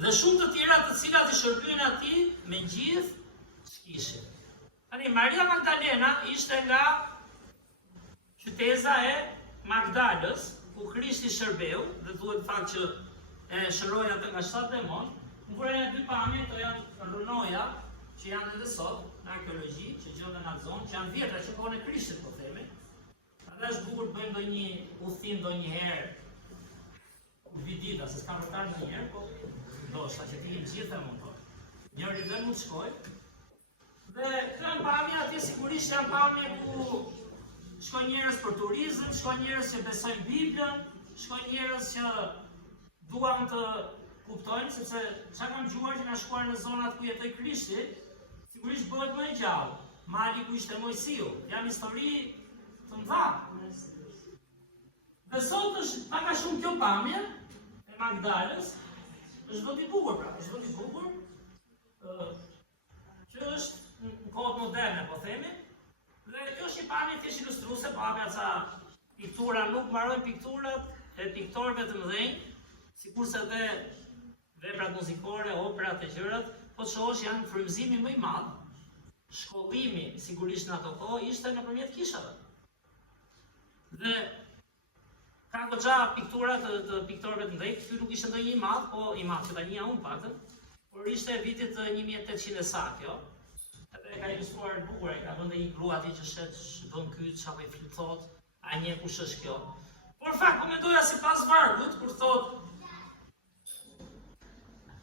Dhe shumë të tjera të cilat i shërbyen atij me gjithë ç'kishin. Tani Maria Magdalena ishte nga qyteza e Magdalës, ku Krishti shërbeu, dhe thuhet fakt që e shëroi atë nga 7 demon. Kur e dy pamje, to janë rënoja që janë edhe sot në arkeologji, që gjenden në zonë, që janë vjetra që kohën e Krishtit, po themi. Edhe është bukur të bëjmë ndonjë udhtim ndonjëherë vidita, se s'kam rëtar ndonjëherë, po ndoshta që ti gjithë mund po. Njëri dhe mund shkoj. Dhe këto pamje atje sigurisht janë pamje ku shkojnë njerëz për turizëm, shkojnë njerëz që besojnë Biblën, shkojnë njerëz që duan të kuptojnë, sepse çka kam dëgjuar që na shkuar në zonat ku jetoi Krishti, sigurisht bëhet më i gjallë. Mali ku ishte Mojsiu, janë histori të mëdha. Dhe sot është pak a shumë kjo pamje e Magdalës, është do t'i bukur pra, është do t'i bukur, që është në kohët moderne, po themi, dhe kjo është një pamje thjesht ilustruese, po hapja ca piktura, nuk mbarojnë pikturat e piktorëve të mëdhenj, sikurse edhe veprat muzikore, operat e gjërat, po shohësh janë frymëzimi më i madh. Shkollimi sigurisht në ato kohë ishte nëpërmjet kishave. Dhe ka goxha piktura të piktorëve të mëdhenj, ky nuk ishte ndonjë i madh, po i madh që tani unë paktën, por ishte e vitit 1800 e sa kjo. Edhe ka ilustruar bukur, ka vënë një grua aty që shet bën kyç apo i flitot, a një kush është kjo. Por fakt, po mendoja sipas vargut kur thotë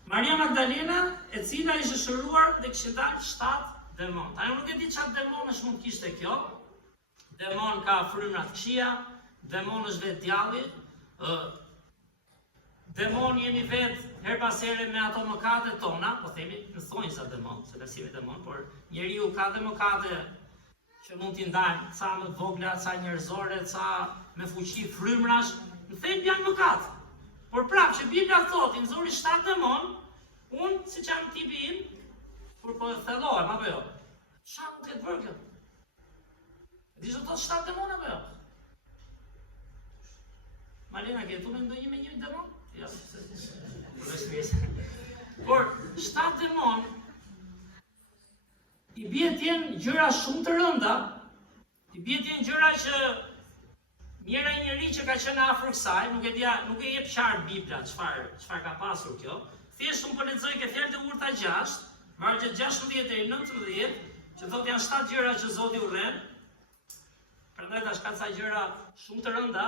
Maria Magdalena, e cila ishte shëruar dhe kishin dalë 7 demon. Tani nuk e di çfarë demonesh mund kishte kjo. Demon ka frymrat këqija, demon është vetë djalli, demon jemi vetë her pas here me ato mëkate tona, po themi, në thonjë sa demon, se besimi demon, por njeriu ka dhe mëkate që mund t'i ndajnë, ca më të vogla, ca njerëzore, ca me fuqi frymrash, në thelb janë mëkat. Por prapë që Bibla thotë, i nxori 7 demon, unë, si që jam tipi im, kur po e thellohem, apo jo? Çfarë mund të ketë bërë kjo? Di që thotë 7 demon, apo jo? Malena, ke tu me ndonjë me një demon? Ja, por 7 demon, i bie t'jenë gjëra shumë të rënda, i bie t'jenë gjëra që njëra njeri që ka qenë afër kësaj, nuk e jep qartë Bibla çfarë ka pasur kjo. Thjesht unë po lexoj ke fjalët e urta 6, vargjet 16 deri 19, që thotë janë 7 gjëra që Zoti urren. Prandaj tash ka ca gjëra shumë të rënda,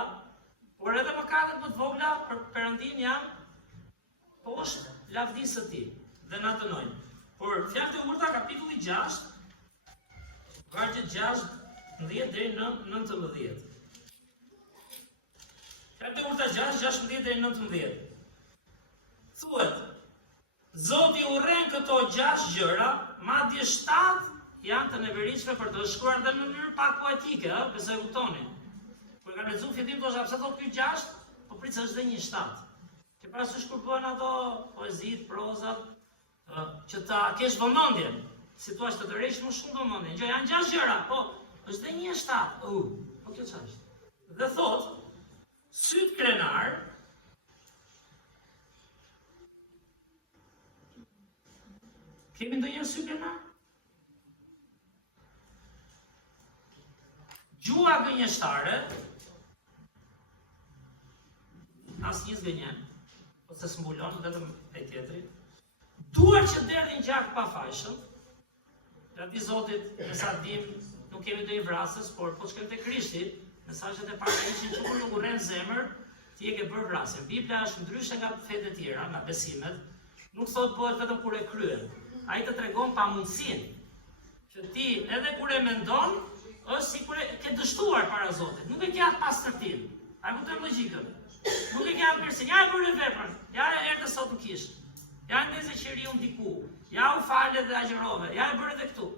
por edhe mëkatet më të vogla për Perëndin janë poshtë lavdisë së tij dhe na dënojnë. Por fjalët e urta kapitulli 6, vargjet 16 deri në 19. Fjalët e urta 6, 16 deri 19. Thuhet, Zoti urren këto 6 gjëra, madje 7 janë të neveritshme për të shkruar dhe në mënyrë pak poetike, besoj e kuptoni. Kur kam lexuar fillim thosha pse thotë ky 6, po prit se është dhe një 7. Që parasysh kur bëhen ato poezit, prozat, që ta kesh vëmendjen, si thua të tërheqësh më shumë vëmendjen. Gjë janë 6 gjëra, po është dhe një 7. Po kjo ç'është? Dhe thotë, syt krenar Kemi ndonjë arsye na? Gjua gënjeshtare, asnjë zgënjen, ose s'mbulon vetëm e tjetri. Duar që derdhin gjak pa fajshëm, gati Zotit, në sa dim, nuk kemi ndonjë vrasës, por po shkojmë te Krishti, mesazhet e para ishin që kur nuk urren zemër, ti e ke bërë vrasjen. Bibla është ndryshe nga fetë e tjera, nga besimet, nuk thot bëhet vetëm kur e kryen. Ai të tregon pamundsinë që ti edhe kur e mendon, është si kur e ke dështuar para Zotit. Nuk e ke atë pastërtim. A kupton logjikën? Nuk e ke atë mirësinë. Ja e bëre veprën. Ja erdhe sot në kish. Ja ndezë qeriun diku. Ja u falë dhe agjërove. Ja e bëre edhe këtu.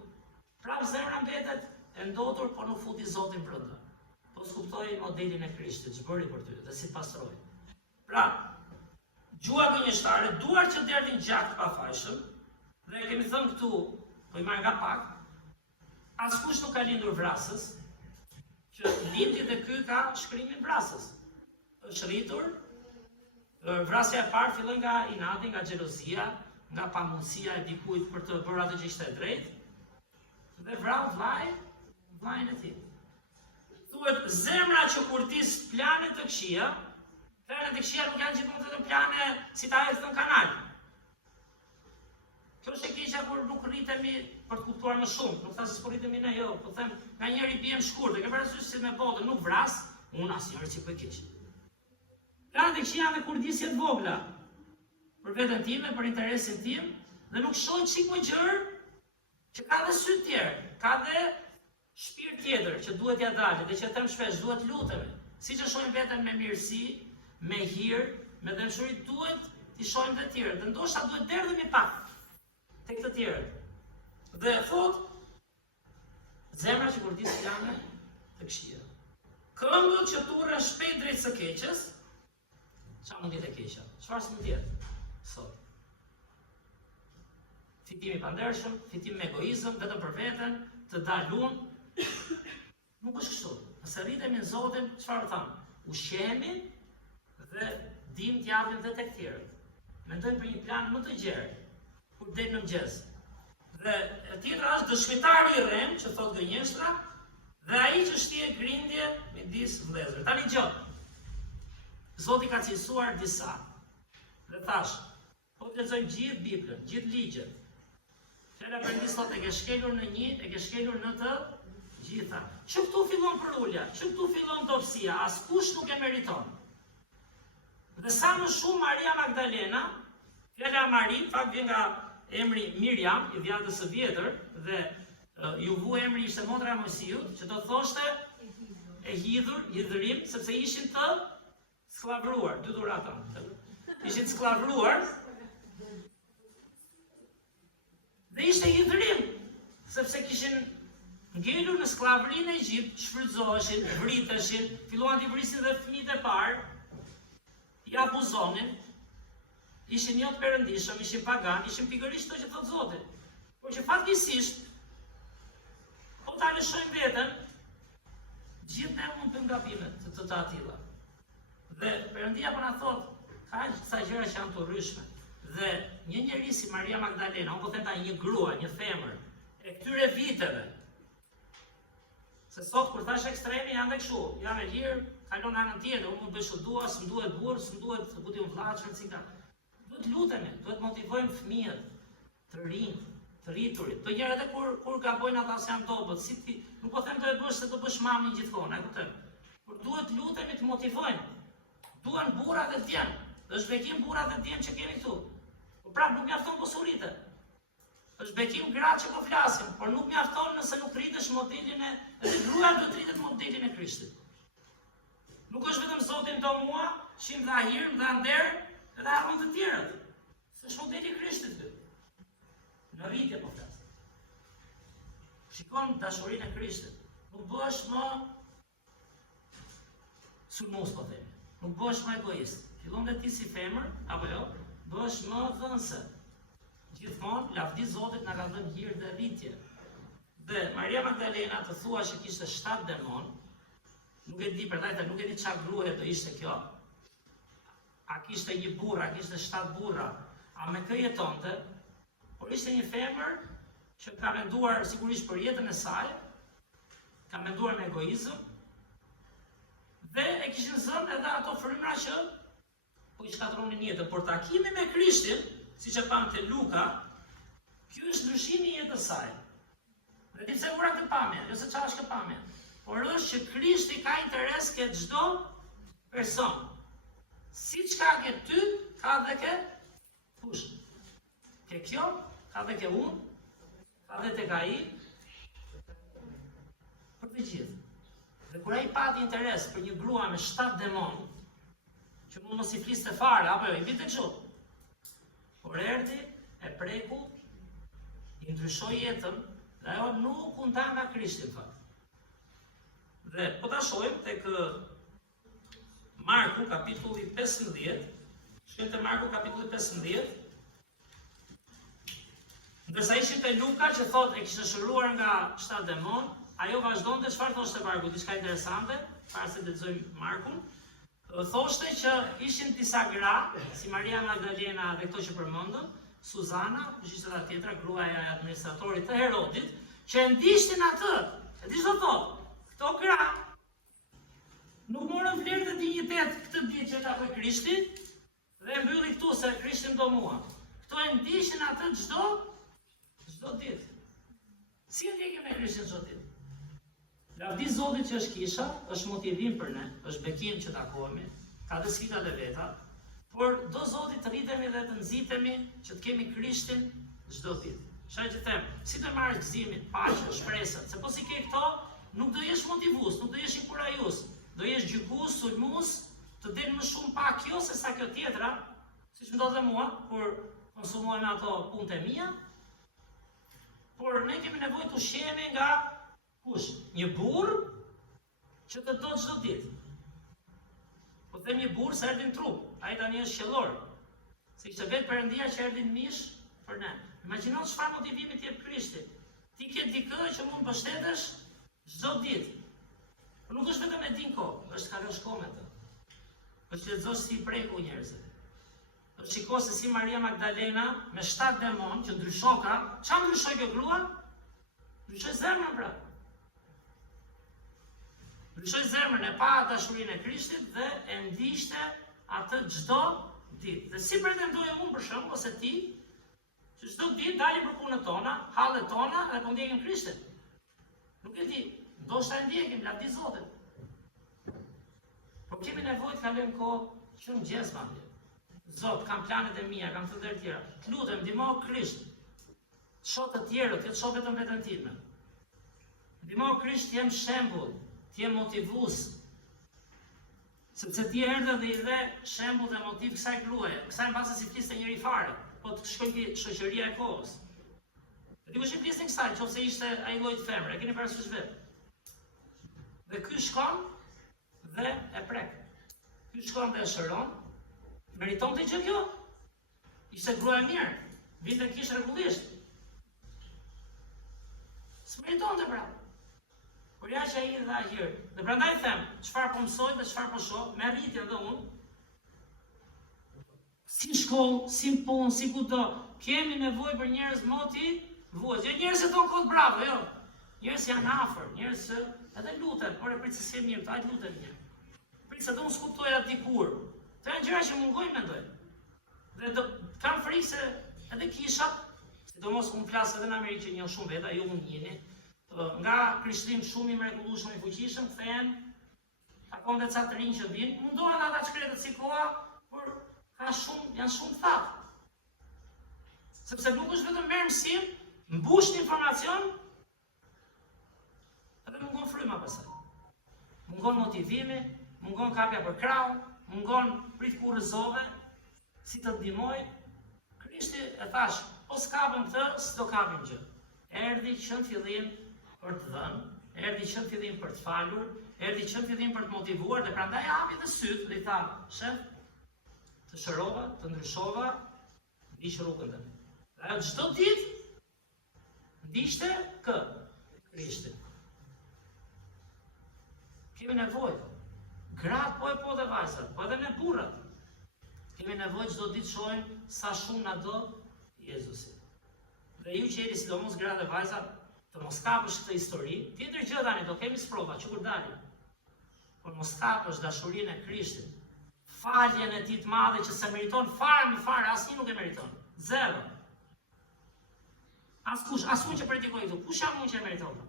Prapë zemra mbetet e ndotur, por nuk futi Zotin brenda. Po skuptoi modelin e Krishtit, ç'bëri për ty dhe si pastroi. Pra, gjua gënjeshtare, duar që derdhin gjak pa fajshëm, dhe kemi thënë këtu, po i marr nga pak, askush nuk ka lindur vrasës, që lindi dhe ky ka shkrimin vrasës. Është rritur, vrasja e parë fillon nga inati, nga xhelozia, nga pamundësia e dikujt për të bërë atë që ishte e drejtë, dhe vrau vllajën e tij. Thuhet zemra që kurtis plane të këqija, planet e këqija nuk janë gjithmonë vetëm plane si ta ecë në kanal. Kjo është e keqja kur nuk rritemi për të kuptuar më shumë. Nuk thasë s'po rritemi ne, jo, po them nga njëri biem shkurt, e ke parasysh si me botën, nuk vras, unë asnjëherë si po e keq. Planet e këqija janë me kurdisje të vogla për veten time, për interesin tim, dhe nuk shohin çik më gjër që ka dhe sy tjerë, ka dhe shpirt tjetër që duhet ja dalë dhe që them shpesh duhet lutemi. Siç e shohim veten me mirësi, me hir, me dëshuri, duhet t'i shohim të tjerë. Dhe ndoshta duhet derdhemi pak tek të tjerët. Dhe thot zemra që kurdis plane të këqija. Këmbët që turren shpejt drejt së keqes, çfarë mund jetë e keqja? Çfarë s'mund jetë? Sot. Fitimi i pandershëm, fitimi me egoizëm, vetëm për veten, të dalë unë. Nuk është kështu. Nëse rritemi në Zotin, çfarë thamë? Ushqehemi dhe dim t'japim dhe tek tjerët. Mendojmë për një plan më të gjerë, kur del në mëngjes. Dhe e tjetra është dëshmitari i rrem, që thot gënjeshtra, dhe ai që shtie grindje midis vëllezërve. Tani gjot. Zoti ka cilësuar disa. Dhe thash, po të lexojmë gjithë Biblën, gjithë ligjet. Fjala e Perëndisë thotë e ke shkelur në një, e ke shkelur në të gjitha. Që këtu fillon përulja, që këtu fillon dobësia, askush nuk e meriton. Dhe sa më shumë Maria Magdalena, fjala Mari, fakt vjen nga emri Miriam, i vjatës së vjetër, dhe ju vu emri ishte motra e Mojsiut, që do thoshte e hidhur, hidhërim, sepse ishin të sklavruar, dy dhurata. Ishin të sklavruar, dhe ishte hidhërim, sepse kishin ngelur në sklavrinë e Egjipt, shfrytëzoheshin, vriteshin, filluan t'i vrisin dhe fëmijët e parë, i abuzonin, ishin jo të perëndishëm, ishin pagan, ishin pikërisht to që thot Zoti. Por që fatkeqësisht, po ta lëshojmë veten, gjithë ne mund të gabime të tilla. Dhe Perëndia po na thot, ka sa gjëra që janë të rryshme. Dhe një njeri si Maria Magdalena, unë po them tani një grua, një femër, e këtyre viteve, se sot kur thash ekstremi janë dhe kështu, janë e lirë, kalon anën tjetër, unë mund bëj çu dua, s'm duhet burr, s'm duhet guti vllaçën, si ka. Duhet lutemi, duhet motivojmë fëmijët të rinj, të rriturit. Do njëherë edhe kur gabojnë ata se janë dobët, si ti, nuk po them do e bësh se do bësh mamin gjithkohë, e kupton? Por duhet lutemi të motivojmë. Duan burra dhe djem. Është bekim burra dhe djem që kemi këtu. Po prapë nuk mjafton posuritë. Është bekim gratë që po flasim, por nuk mjafton nëse nuk rritesh modelin e gruaja duhet rritet modelin e Krishtit. Nuk është vetëm Zoti do mua, shim dha hir, dha nder, edhe harron të tjerët. S'është modeli i Krishtit ky. Në rritje po flas. Shikon dashurinë e Krishtit. Nuk bëhesh më sulmos po them. Nuk bëhesh më egoist. Fillon dhe ti si femër, apo jo, bëhesh më dhënse. Gjithmonë, lavdi Zotit na ka dhënë hir dhe rritje. Dhe Maria Magdalena të thua që kishte 7 demon, nuk e di përdajta, nuk e di çfarë gruaje do ishte kjo. A kishte një burr, a kishte 7 burra, a me kë jetonte? por ishte një femër që ka menduar sigurisht për jetën e saj, ka menduar me egoizëm, dhe e kishin zënë edhe ato frymra që po i shkatronin jetën. Por takimi me Krishtin, siç e pam te Luka, ky është ndryshimi i jetës saj. Dhe ti pse ura këtë pamje, jo se çfarë është këtë pamje, por është që Krishti ka interes ke çdo person. Siç ka ke ty, ka dhe ke kush. Ke kjo, ka dhe ke unë, ka dhe tek ai, për të gjithë. Dhe kur ai pati interes për një grua me 7 demon, që mund mos i fliste fare, apo jo, i vite kështu. Por erdhi, e preku, i ndryshoi jetën, dhe ajo nuk u nda nga Krishti në fakt. Dhe po ta shohim tek Marku kapitulli 15, shkojmë te Marku kapitulli 15, ndërsa ishim te Luka që thotë e kishte shëruar nga 7 demon, ajo vazhdonte çfarë thoshte Marku, diçka interesante, para se të lexojmë Markun. Thoshte që ishin disa gra, si Maria Magdalena dhe këto që përmendëm, Suzana, ishte edhe tjetra, gruaja e administratorit të Herodit, që ndiqnin atë. E di çfarë thotë? Këto gra nuk morën vlerë dhe dinjitet këtë ditë që ta bëj Krishti, dhe mbylli këtu se Krishti do mua. Këto e ndiqnin atë çdo ditë. Si e ndjekim me Krishtin çdo ditë? Lavdi Zotit që është kisha, është motivim për ne, është bekim që takohemi, ka dhe sfidat e veta, por do Zotit të rritemi dhe të nxitemi që të kemi Krishtin çdo ditë. Shaj që them, si të marrësh gëzimin, paqen, shpresën, se po si ke këto, nuk do jesh motivues, nuk do jesh inkurajues, do jesh gjykues, sulmues, të del më shumë pa kjo se sa kjo tjetra, siç ndodh dhe mua, kur konsumojmë ato punët e mia, por ne kemi nevojë të ushqehemi nga kush? Një burr që të do çdo ditë. Po them një burr se erdhi në trup, ai tani është qellor. Se ishte vetë Perëndia që erdhi në mish për ne. Imagjino çfarë motivimi të jep Krishti. Ti ke dikë që mund mbështetesh çdo ditë. Por nuk është vetëm e din kohë, është kalosh kohë me të. Është lexosh si i preku njerëzit. Është shiko se si Maria Magdalena me 7 demon që ndryshoka, çfarë ndryshoi kjo grua? Ndryshoi zemrën pra. Ndryshoi zemrën, e pa dashurinë e Krishtit dhe e ndiqte atë çdo ditë. Dhe si pretendojmë unë për shembull ose ti, që çdo ditë dalim për punët tona, hallet tona dhe po ndjekim Krishtin. Nuk e di, ndoshta e ndjekim, lavdi Zotit. Por kemi nevojë të kalojmë kohë që mëngjes madje. Zot, kam planet e mia, kam të tjera. Të lutem, ndihmo Krisht. Shoh të tjerët, jo të shoh vetëm veten time. Ndihmo Krisht, jem shembull, të jem motivues. Sepse ti erdhe dhe i dhe shembull dhe motiv kësaj gruaje, kësaj mbase si fliste njëri fare, po të shkojnë shoqëria e kohës. Dhe dikush i flisnin kësaj, qofse ishte ai lloj femre, e keni parasysh vetë. Dhe ky shkon dhe e prek. Ky shkon dhe e shëron. Meriton të gjë kjo? Ishte grua e mirë, vinte kish rregullisht. S'meriton të pra. Por ja që ai dha hir. Dhe prandaj them, çfarë po mësoj dhe çfarë po shoh, me rritje dhe unë. Si shkollë, si punë, si kudo, kemi nevojë për njerëz motivues. Jo njerëz që thon kod bravo, jo. Njerëz janë afër, njerëz që edhe luten, por e prit se si e mirë, ai lutet mirë. Prit se do unë skuptoja dikur. Të janë gjëra që mungojnë mendoj. Dhe do kam frikë se edhe kishat, sidomos unë flas edhe në Amerikë që njeh shumë veta, ju mund njihni, nga krishtim shumë i mrekullueshëm i fuqishëm, kthehen akon dhe ca të rinj që vijnë, mundohen ata shkretët si koha, por janë shumë thatë. Sepse nuk është vetëm merr mësim, mbush informacion, edhe mungon fryma pastaj. Mungon motivimi, mungon kapja për krau, mungon prit ku rrezove, si të ndihmoj. Krishti e thash, o s'kapim këtë, s'do kapim gjë. Erdhi që në fillim për të dhënë, erdhi që në fillim për të falur, erdhi që në fillim për të motivuar, dhe prandaj hapi dhe sytë dhe i tha, shef, të shërova, të ndryshova, ndiq rrugën tënde. Dhe ajo çdo ditë ndiqte kë? Krishtin. Kemi nevojë. Gratë po dhe vajzat, po edhe ne burrat. Kemi nevojë çdo ditë shohim sa shumë na do Jezusi. Dhe ju që jeni sidomos gra dhe vajza, të mos kapësh këtë histori, tjetër gjë tani, do kemi sprova, që kur dalim. Por mos kapësh dashurinë e Krishtit, faljen e tij të madhe që se meriton fare, asnjë nuk e meriton. Zero. Askush që predikoj këtu, kush jam unë që e meriton?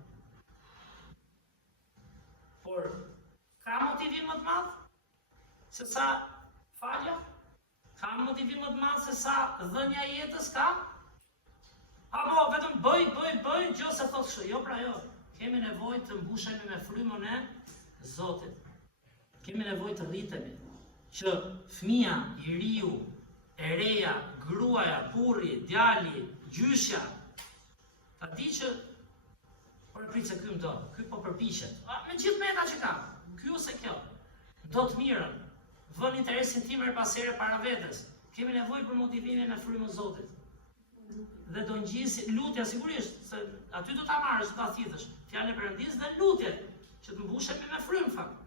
Por ka motivim më të madh se sa falja? Ka motivim më të madh se sa dhënia e jetës ka? Apo vetëm bëj, gjë se thotë kështu. Jo, pra jo. Kemi nevojë të mbushemi me frymën e Zotit. Kemi nevojë të rritemi. Që fëmia, i riu, e reja, gruaja, burri, djali, gjyshja, ta di që por prit se ky më do, ky po përpiqet. Me gjithë meta që ka, ky ose kjo. Do të mirën, vën interesin tim her pas here para vetes. Kemi nevojë për motivimin e frymës së Zotit. Dhe do ngjisi lutja sigurisht, se aty do ta marrësh, do ta thithësh. Fjalën e Perëndisë dhe lutje, që të mbushemi me frymë fakt.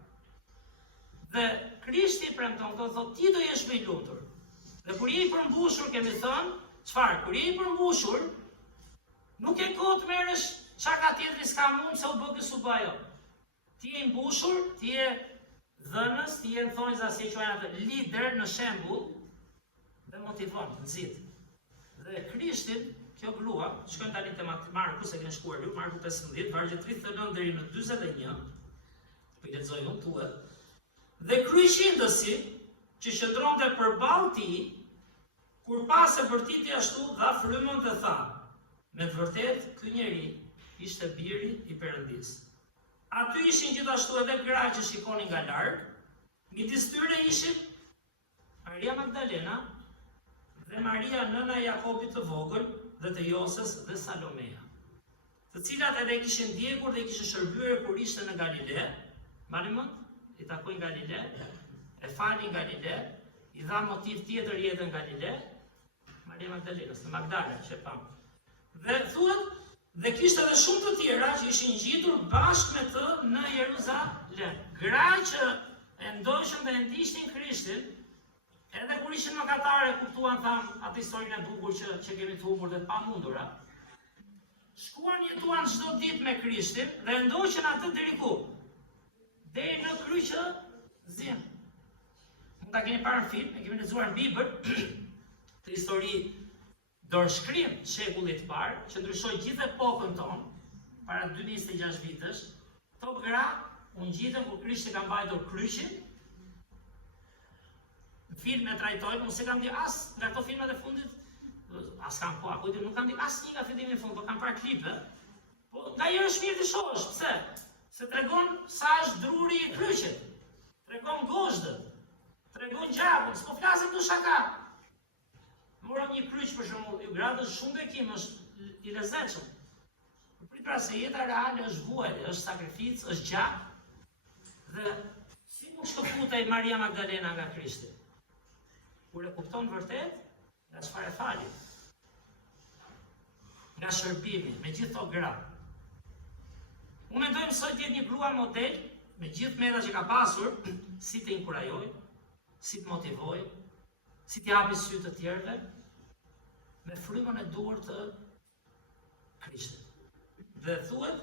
Dhe Krishti premton këto, thotë ti do jesh më i lumtur. Dhe kur je i përmbushur, kemi thënë, çfarë? Kur je i përmbushur, nuk e kohë të merresh çka ka tjetri s'ka mund se u bë ky su bë ajo. Ti je i mbushur, ti je dhënës, ti je në thonjza si e quajnë atë lider në shembull dhe motivon, nxit. Dhe Krishtin, kjo grua, shkojmë tani te Marku se keni shkuar ju, Marku 15, vargje 39 deri në 41. Po i lexoj unë tuaj. Dhe kryqëndësi që qëndronte përballë tij, kur pas e bërtiti ashtu, dha frymën dhe tha: me të vërtetë ky njeri ishte biri i Perëndisë. Aty ishin gjithashtu edhe gra që shikonin nga larg, midis tyre ishin Maria Magdalena dhe Maria nëna e Jakobit të vogël dhe të Joses dhe Salomea, të cilat edhe kishin ndjekur dhe kishin shërbyer kur ishte në Galile. Mbani mend? I takoi në Galile, e fali në Galile, i dha motiv tjetër jetën në Galile, Maria Magdalenës, të Magdala, që pam. Dhe thuhet, dhe kishte edhe shumë të tjera që ishin ngjitur bashkë me të në Jeruzalem. Gra që e ndoshën dhe e ndiqnin Krishtin, edhe kur ishin mëkatare, kuptuan tham atë historinë e bukur që kemi të humbur dhe të pamundura. Shkuan jetuan çdo ditë me Krishtin dhe ndoqën atë deri ku? Deri në kryqë zim. Mund ta keni parë në film, e kemi lexuar në Bibël, të histori dorëshkrim shekullit të parë, që ndryshoi gjithë epokën tonë, para 26 vitesh. Këto gra u ngjitën kur Krishti ka mbajtur kryqin. Në film e trajtojnë, mos e kam di as nga këto filmat e fundit, as kam po, apo nuk kam di asnjë nga fillimi në fund, po kam parë klipe. Po nga herë është mirë të shohësh, pse? Se tregon sa është druri i kryqit, tregon gozhdën, tregon gjabën, s'po flasim të shaka. Morëm një kryq për shembull, ju gratë është shumë bekim, është i lezetshëm. Prit pra se jeta reale është vuajtje, është sakrificë, është gjak. Dhe si mund shkëputej Maria Magdalena nga Krishti? Kur e kupton vërtet, nga çfarë fali? Nga shërbimi, me gjithë to gra. Unë mendoj mësoj të jetë një grua model, me gjithë meta që ka pasur, si të inkurajoj, si të motivoj, si të japi sy të tjerëve, me frymën e duhur të Krishtit. Dhe thuhet,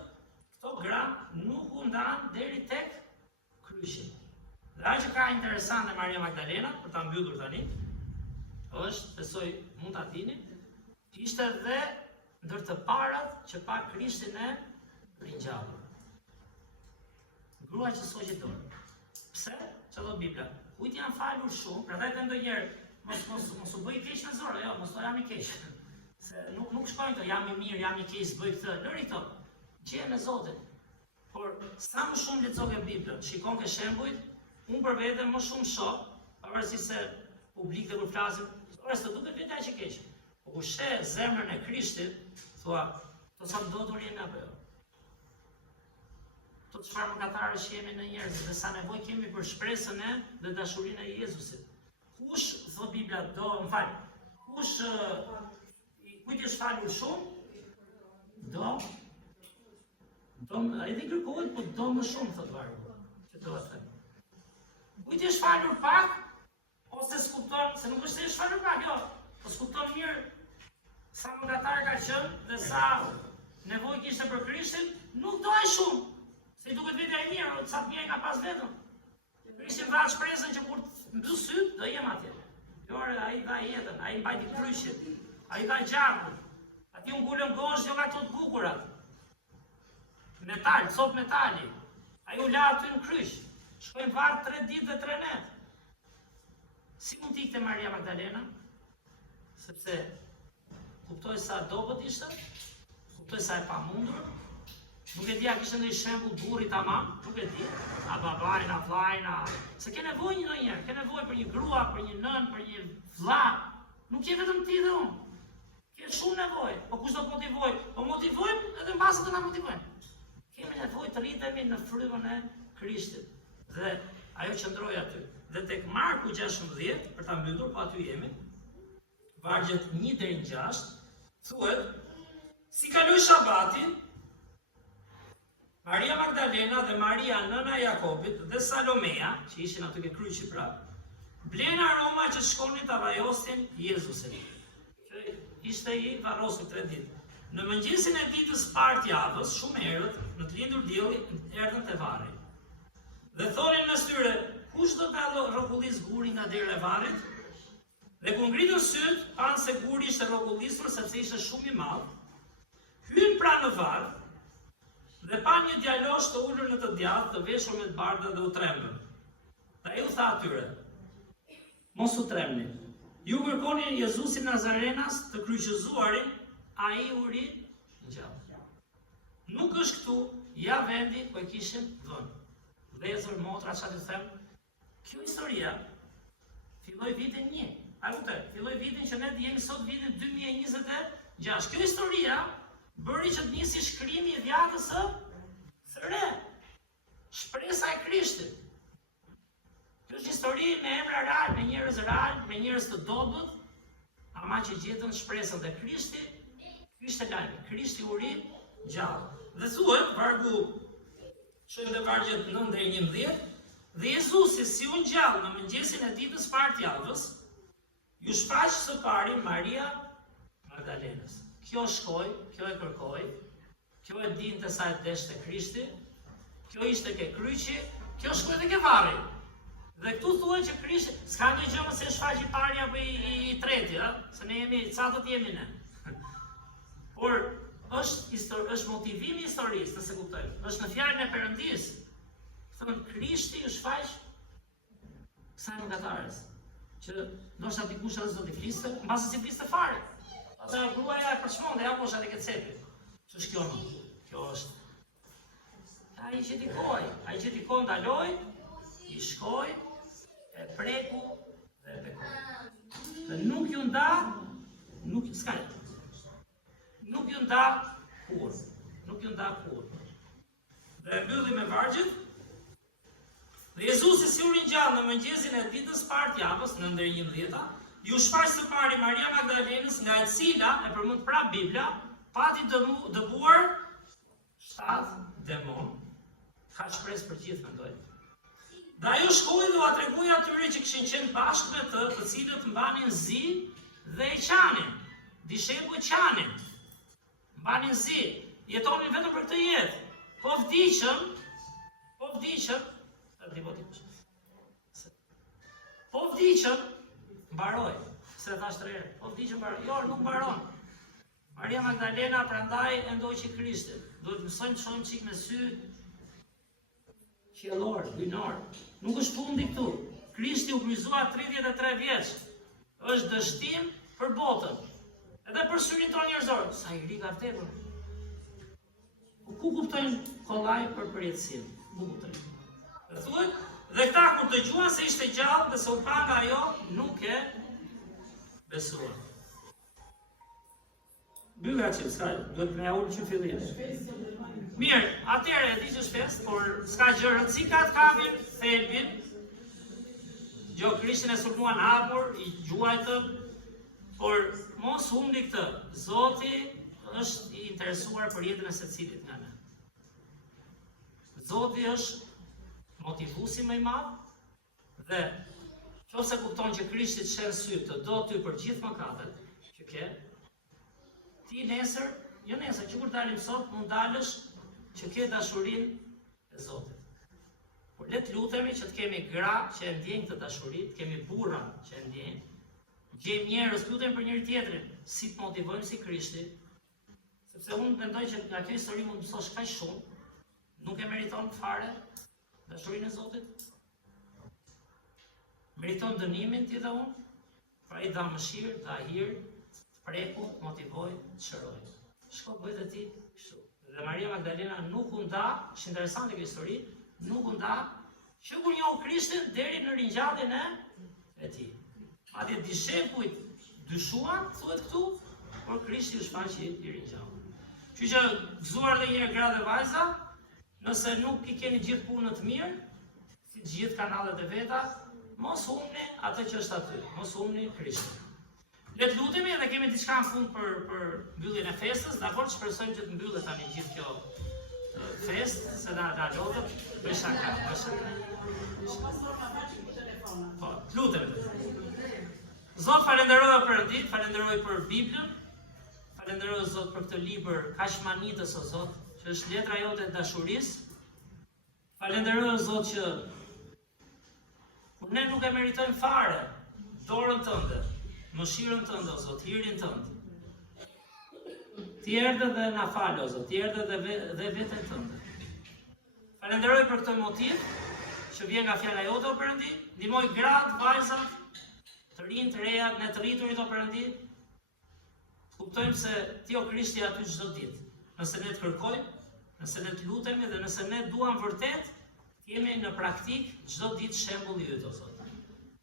këto gra nuk u ndan deri tek kryqi. Dhe ajo që ka interesante Maria Magdalena, për ta mbyllur tani, është, besoj mund ta dini, ishte dhe ndër të parat që pa Krishtin e ringjallur. Grua që soqi dorë. Pse? Çfarë do Bibla? Kujt janë falur shumë, prandaj të ndonjëherë mos u bëj keq me zor, jo, mos to jam i keq. Se nuk shkojnë të jam i mirë, jam i keq, bëj këtë. Lëri këto. Gjeje me Zotin. Por sa më shumë lexoke Biblën, shikon ke shembujt, unë për vete më shumë shoh, pavarësisht se publik dhe kur flasim, ora s'të duket vetë aq e keq. Po kur sheh zemrën e Krishtit, thua, to sa ndotur jemi apo jo? To çfarë mëkatare që jemi në njerëz dhe sa nevojë kemi për shpresën e dhe dashurinë e Jezusit. Kush, thot Bibla, do, më fal, kush kujt është falur shumë, edhe kërkohet, po do më shumë, thot vargu, që do të them. Kujt është falur pak, ose s'kupton, se nuk është se është falur pak, jo, po s'kupton mirë sa mëkatar ka qenë dhe sa nevojë kishte për Krishtin, nuk do aq shumë. Se i duket vetë ai mirë, sa të mirë ka pas vetëm. Krishti dha shpresën që kur të mbyll syt, do jem atje. Jo, ai dha jetën, ai mbajti kryqin, ai dha gjakun. Ati unë gullën gosh, jo nga këto të bukurat. Metal, cop metali. Ai u la aty në kryq. Shkojnë varë 3 ditë dhe 3 net. Si mund t'ikte Maria Magdalena? Sepse kuptoj sa dobët ishte, kuptoj sa e pamundur. Nuk e di a kishte ndonjë shembull burri tamam, nuk e di. A babajn, a vllajn, se ke nevojë ndonjëherë, ke nevojë për një grua, për një nën, për një vlla. Nuk je vetëm ti dhe unë. Ke shumë nevojë. Po kush do të motivoj? Po motivojmë edhe mbase do na motivojnë. Kemi nevojë të rritemi në frymën e Krishtit. Dhe ajo qëndroi aty. Dhe tek Marku 16, për ta mbyllur, po aty jemi. Vargjet 1 deri në 6, thuhet: si kaloi shabatin, Maria Magdalena dhe Maria nëna e Jakobit dhe Salomea, që ishin aty ke kryqi prap, blenë aroma që shkonin ta vajosnin Jezusin. Që ishte i varrosur 3 ditë. Në mëngjesin e ditës parë të javës, shumë herët, në të lindur dielli, erdhën te varri. Dhe thonin mes tyre: kush do ta rrokullis gurin nga dera e varrit? Dhe kur ngritën syt, panë se guri ishte rrokullisur sepse ishte shumë i madh, hyn pranë në varr dhe panë një djalosh të ulur në të djathtë, të veshur me të bardha dhe u trembën. Dhe ai u tha atyre: mos u tremni. Ju kërkonin Jezusin Nazarenas, të kryqëzuarin, ai u ri ngjall. Nuk është këtu, ja vendi ku e kishin dhënë. Vëllezër, motra, çfarë të them? Kjo historia filloi vitin 1. A kuptoj? Filloi vitin që ne jemi sot vitin 2026. Kjo historia bëri që të nisi shkrimi i vjatës së re. Shpresa e Krishtit. Kjo është histori me emra real, me njerëz të dobët, ama që gjetën shpresën dhe Krishti ishte lajmi. Krishti u ri gjallë. Dhe thuhet, vargu, shohim te vargjet 9 deri 11, dhe Jezusi si u ngjall në mëngjesin e ditës parë të javës, ju shfaq së pari Maria Magdalenës. Kjo shkoi, kjo e kërkoi, kjo e dinte sa e deshte Krishti, kjo ishte ke kryqi, kjo shkoi dhe ke varri. Dhe këtu thuhet që Krishti s'ka një gjë më se shfaq i pari apo i treti, se ne jemi sa do të jemi ne. Por është motivimi i historisë, nëse kuptojmë. Është në fjalën e Perëndis. Thonë Krishti ju shfaq kësaj mëkatares. Që ndoshta dikush as do të fliste, mbase si fliste fare. Ata gruaja e përçmonte, apo është atë kecepi. Ç'është kjo më? Kjo është. Ai që dikoj ndaloi, i shkoi, e preku dhe e bekoi. Dhe nuk ju nda, nuk s'ka. Nuk ju nda kur. Dhe mbylli me vargjet. Dhe Jezusi si u ringjall në mëngjesin e ditës parë të javës, në ndër 11-ta, ju shfaq së pari Maria Magdalenës, nga e cila, e përmend prap Bibla, pati dëbuar 7 demon. Ka shpresë për gjithë, mendoj. Dhe ajo shkoi dhe ua tregoi atyre që kishin qenë bashkë me të cilët mbanin zi dhe e qanin. Dishepujt qanin. Mbanin zi, jetonin vetëm për këtë jetë. Po vdiqën, mbaroi. Se thash 3 herë. Po vdiqën mbaroi. Jo, nuk mbaron. Maria Magdalena prandaj e ndoqi Krishtin. Duhet mësojmë të shohim çik me sy qiellor, hyjnor. Nuk është fundi këtu. Krishti u kryqëzua 33 vjeç. Është dështim për botën. Edhe për syrin tonë njerëzor. Sa i ri ka tepër. Ku kuptojnë kollaj për përjetësim? Ku kuptojnë? Dhe thuhet, dhe këta kur dëgjuan se ishte gjallë dhe se u pa nga ajo, nuk e besuan. Byra që s'ka, duhet me ja ullë që fillim. Mirë, atëherë e di që shpes, por s'ka gjë rëndësi ka të kapin, thelbin, gjo Krishtin e sulmuan hapur, i gjuajtën, por mos humbi këtë, Zoti është i interesuar për jetën e secilit nga ne. Zoti është motivuesi më i madh dhe nëse kupton që Krishti të shërë sy të do ty për gjithë mëkatet që ke, ti nesër, jo nesër, që kur dalim sot, mund dalësh që ke dashurinë e Zotit. Por le të lutemi që të kemi gra që e ndjejnë këtë dashuri, të kemi burra që e ndjejnë, gjejmë njerëz, lutem për njëri tjetrin, si të motivojmë si Krishti, sepse unë mendoj që nga kjo histori mund të mësosh kaq shumë, nuk e meriton fare dashurinë e Zotit. Meriton dënimin ti dhe unë, pra i dha mëshirë, dha hir, preku, motivoj, shëroj. Shko bëjt e ti kështu. Dhe Maria Magdalena nuk u nda, është interesante kjo histori, nuk u nda që kur njohu Krishtin deri në ringjalljen e tij. Madje dishepujt dyshuan, thuhet këtu, por Krishti u shfaqi i ringjallur. Kështu që gëzuar edhe një herë gra dhe vajza, nëse nuk i keni gjithë punën të mirë, si të gjithë kanalet e veta, mos humni atë që është aty, mos humni Krishtin. Le të lutemi edhe kemi diçka në fund për mbylljen e festës, dakor, shpresojmë që të mbyllet tani gjithë kjo festë, se na lodhët, me shaka, me shaka. Po, të lutemi. Zot, falenderoj për ditë, falenderoj për Biblën, falenderoj Zot për këtë libër kaq manitës o Zot, që është letra jote e dashurisë. Falenderoj Zot që ne nuk e meritojmë fare dorën tënde, mëshirën tënde o Zot, hirin tënd. Ti erdhe dhe na fal o Zot, ti erdhe dhe veten tënde. Falenderoj për këtë motiv që vjen nga fjala jote o Perëndi, ndihmoj gratë, vajzat, të rinj, të reja, ne të rriturit o Perëndi, të kuptojmë se ti o Krishti aty çdo ditë. Nëse ne të kërkojmë, nëse ne të lutemi dhe nëse ne duam vërtet, jemi në praktik çdo ditë shembulli yt o Zot.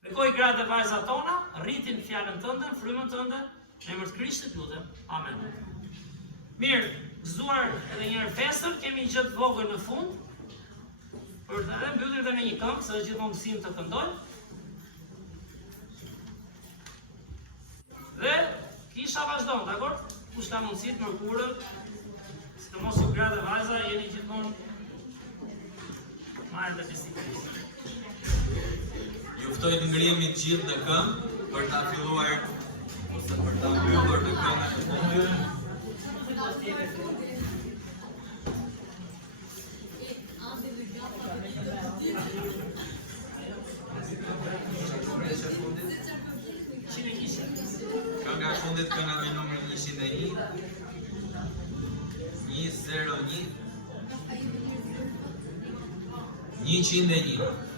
Bekoj gratë dhe vajzat tona, rritin fjalën tënde, frymën tënde, në emër të Krishtit lutem. Amen. Mirë, gëzuar edhe një herë festën, kemi një gjë të vogël në fund. Për të edhe mbyllim edhe me një këngë, se është gjithmonë mësim të këndoj. Dhe kisha vazhdon, dakor? Kush ka mundësi të mërkurën, sidomos ju gratë dhe vajza, jeni gjithmonë marrë të disiplinës. Juftoj të ngrihemi të gjithë në këmbë për ta filluar ose për ta mbyllur në këmbë të fundit. Kënga e fundit këna me numrin 101, 101, 101.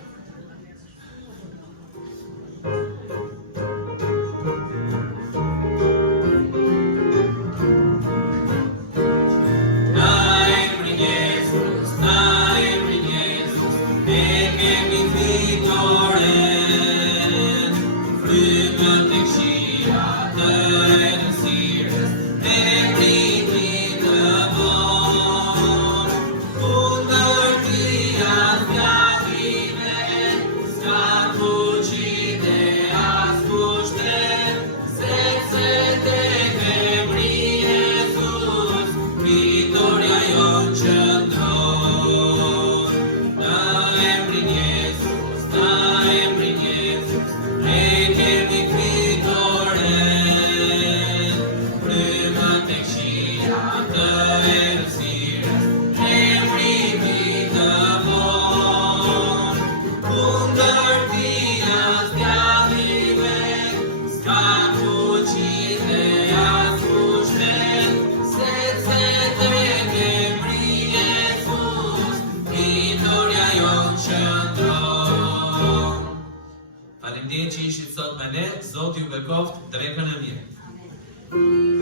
Faleminderit që ishit sot me ne, Zoti ju bekoft drekën e mirë.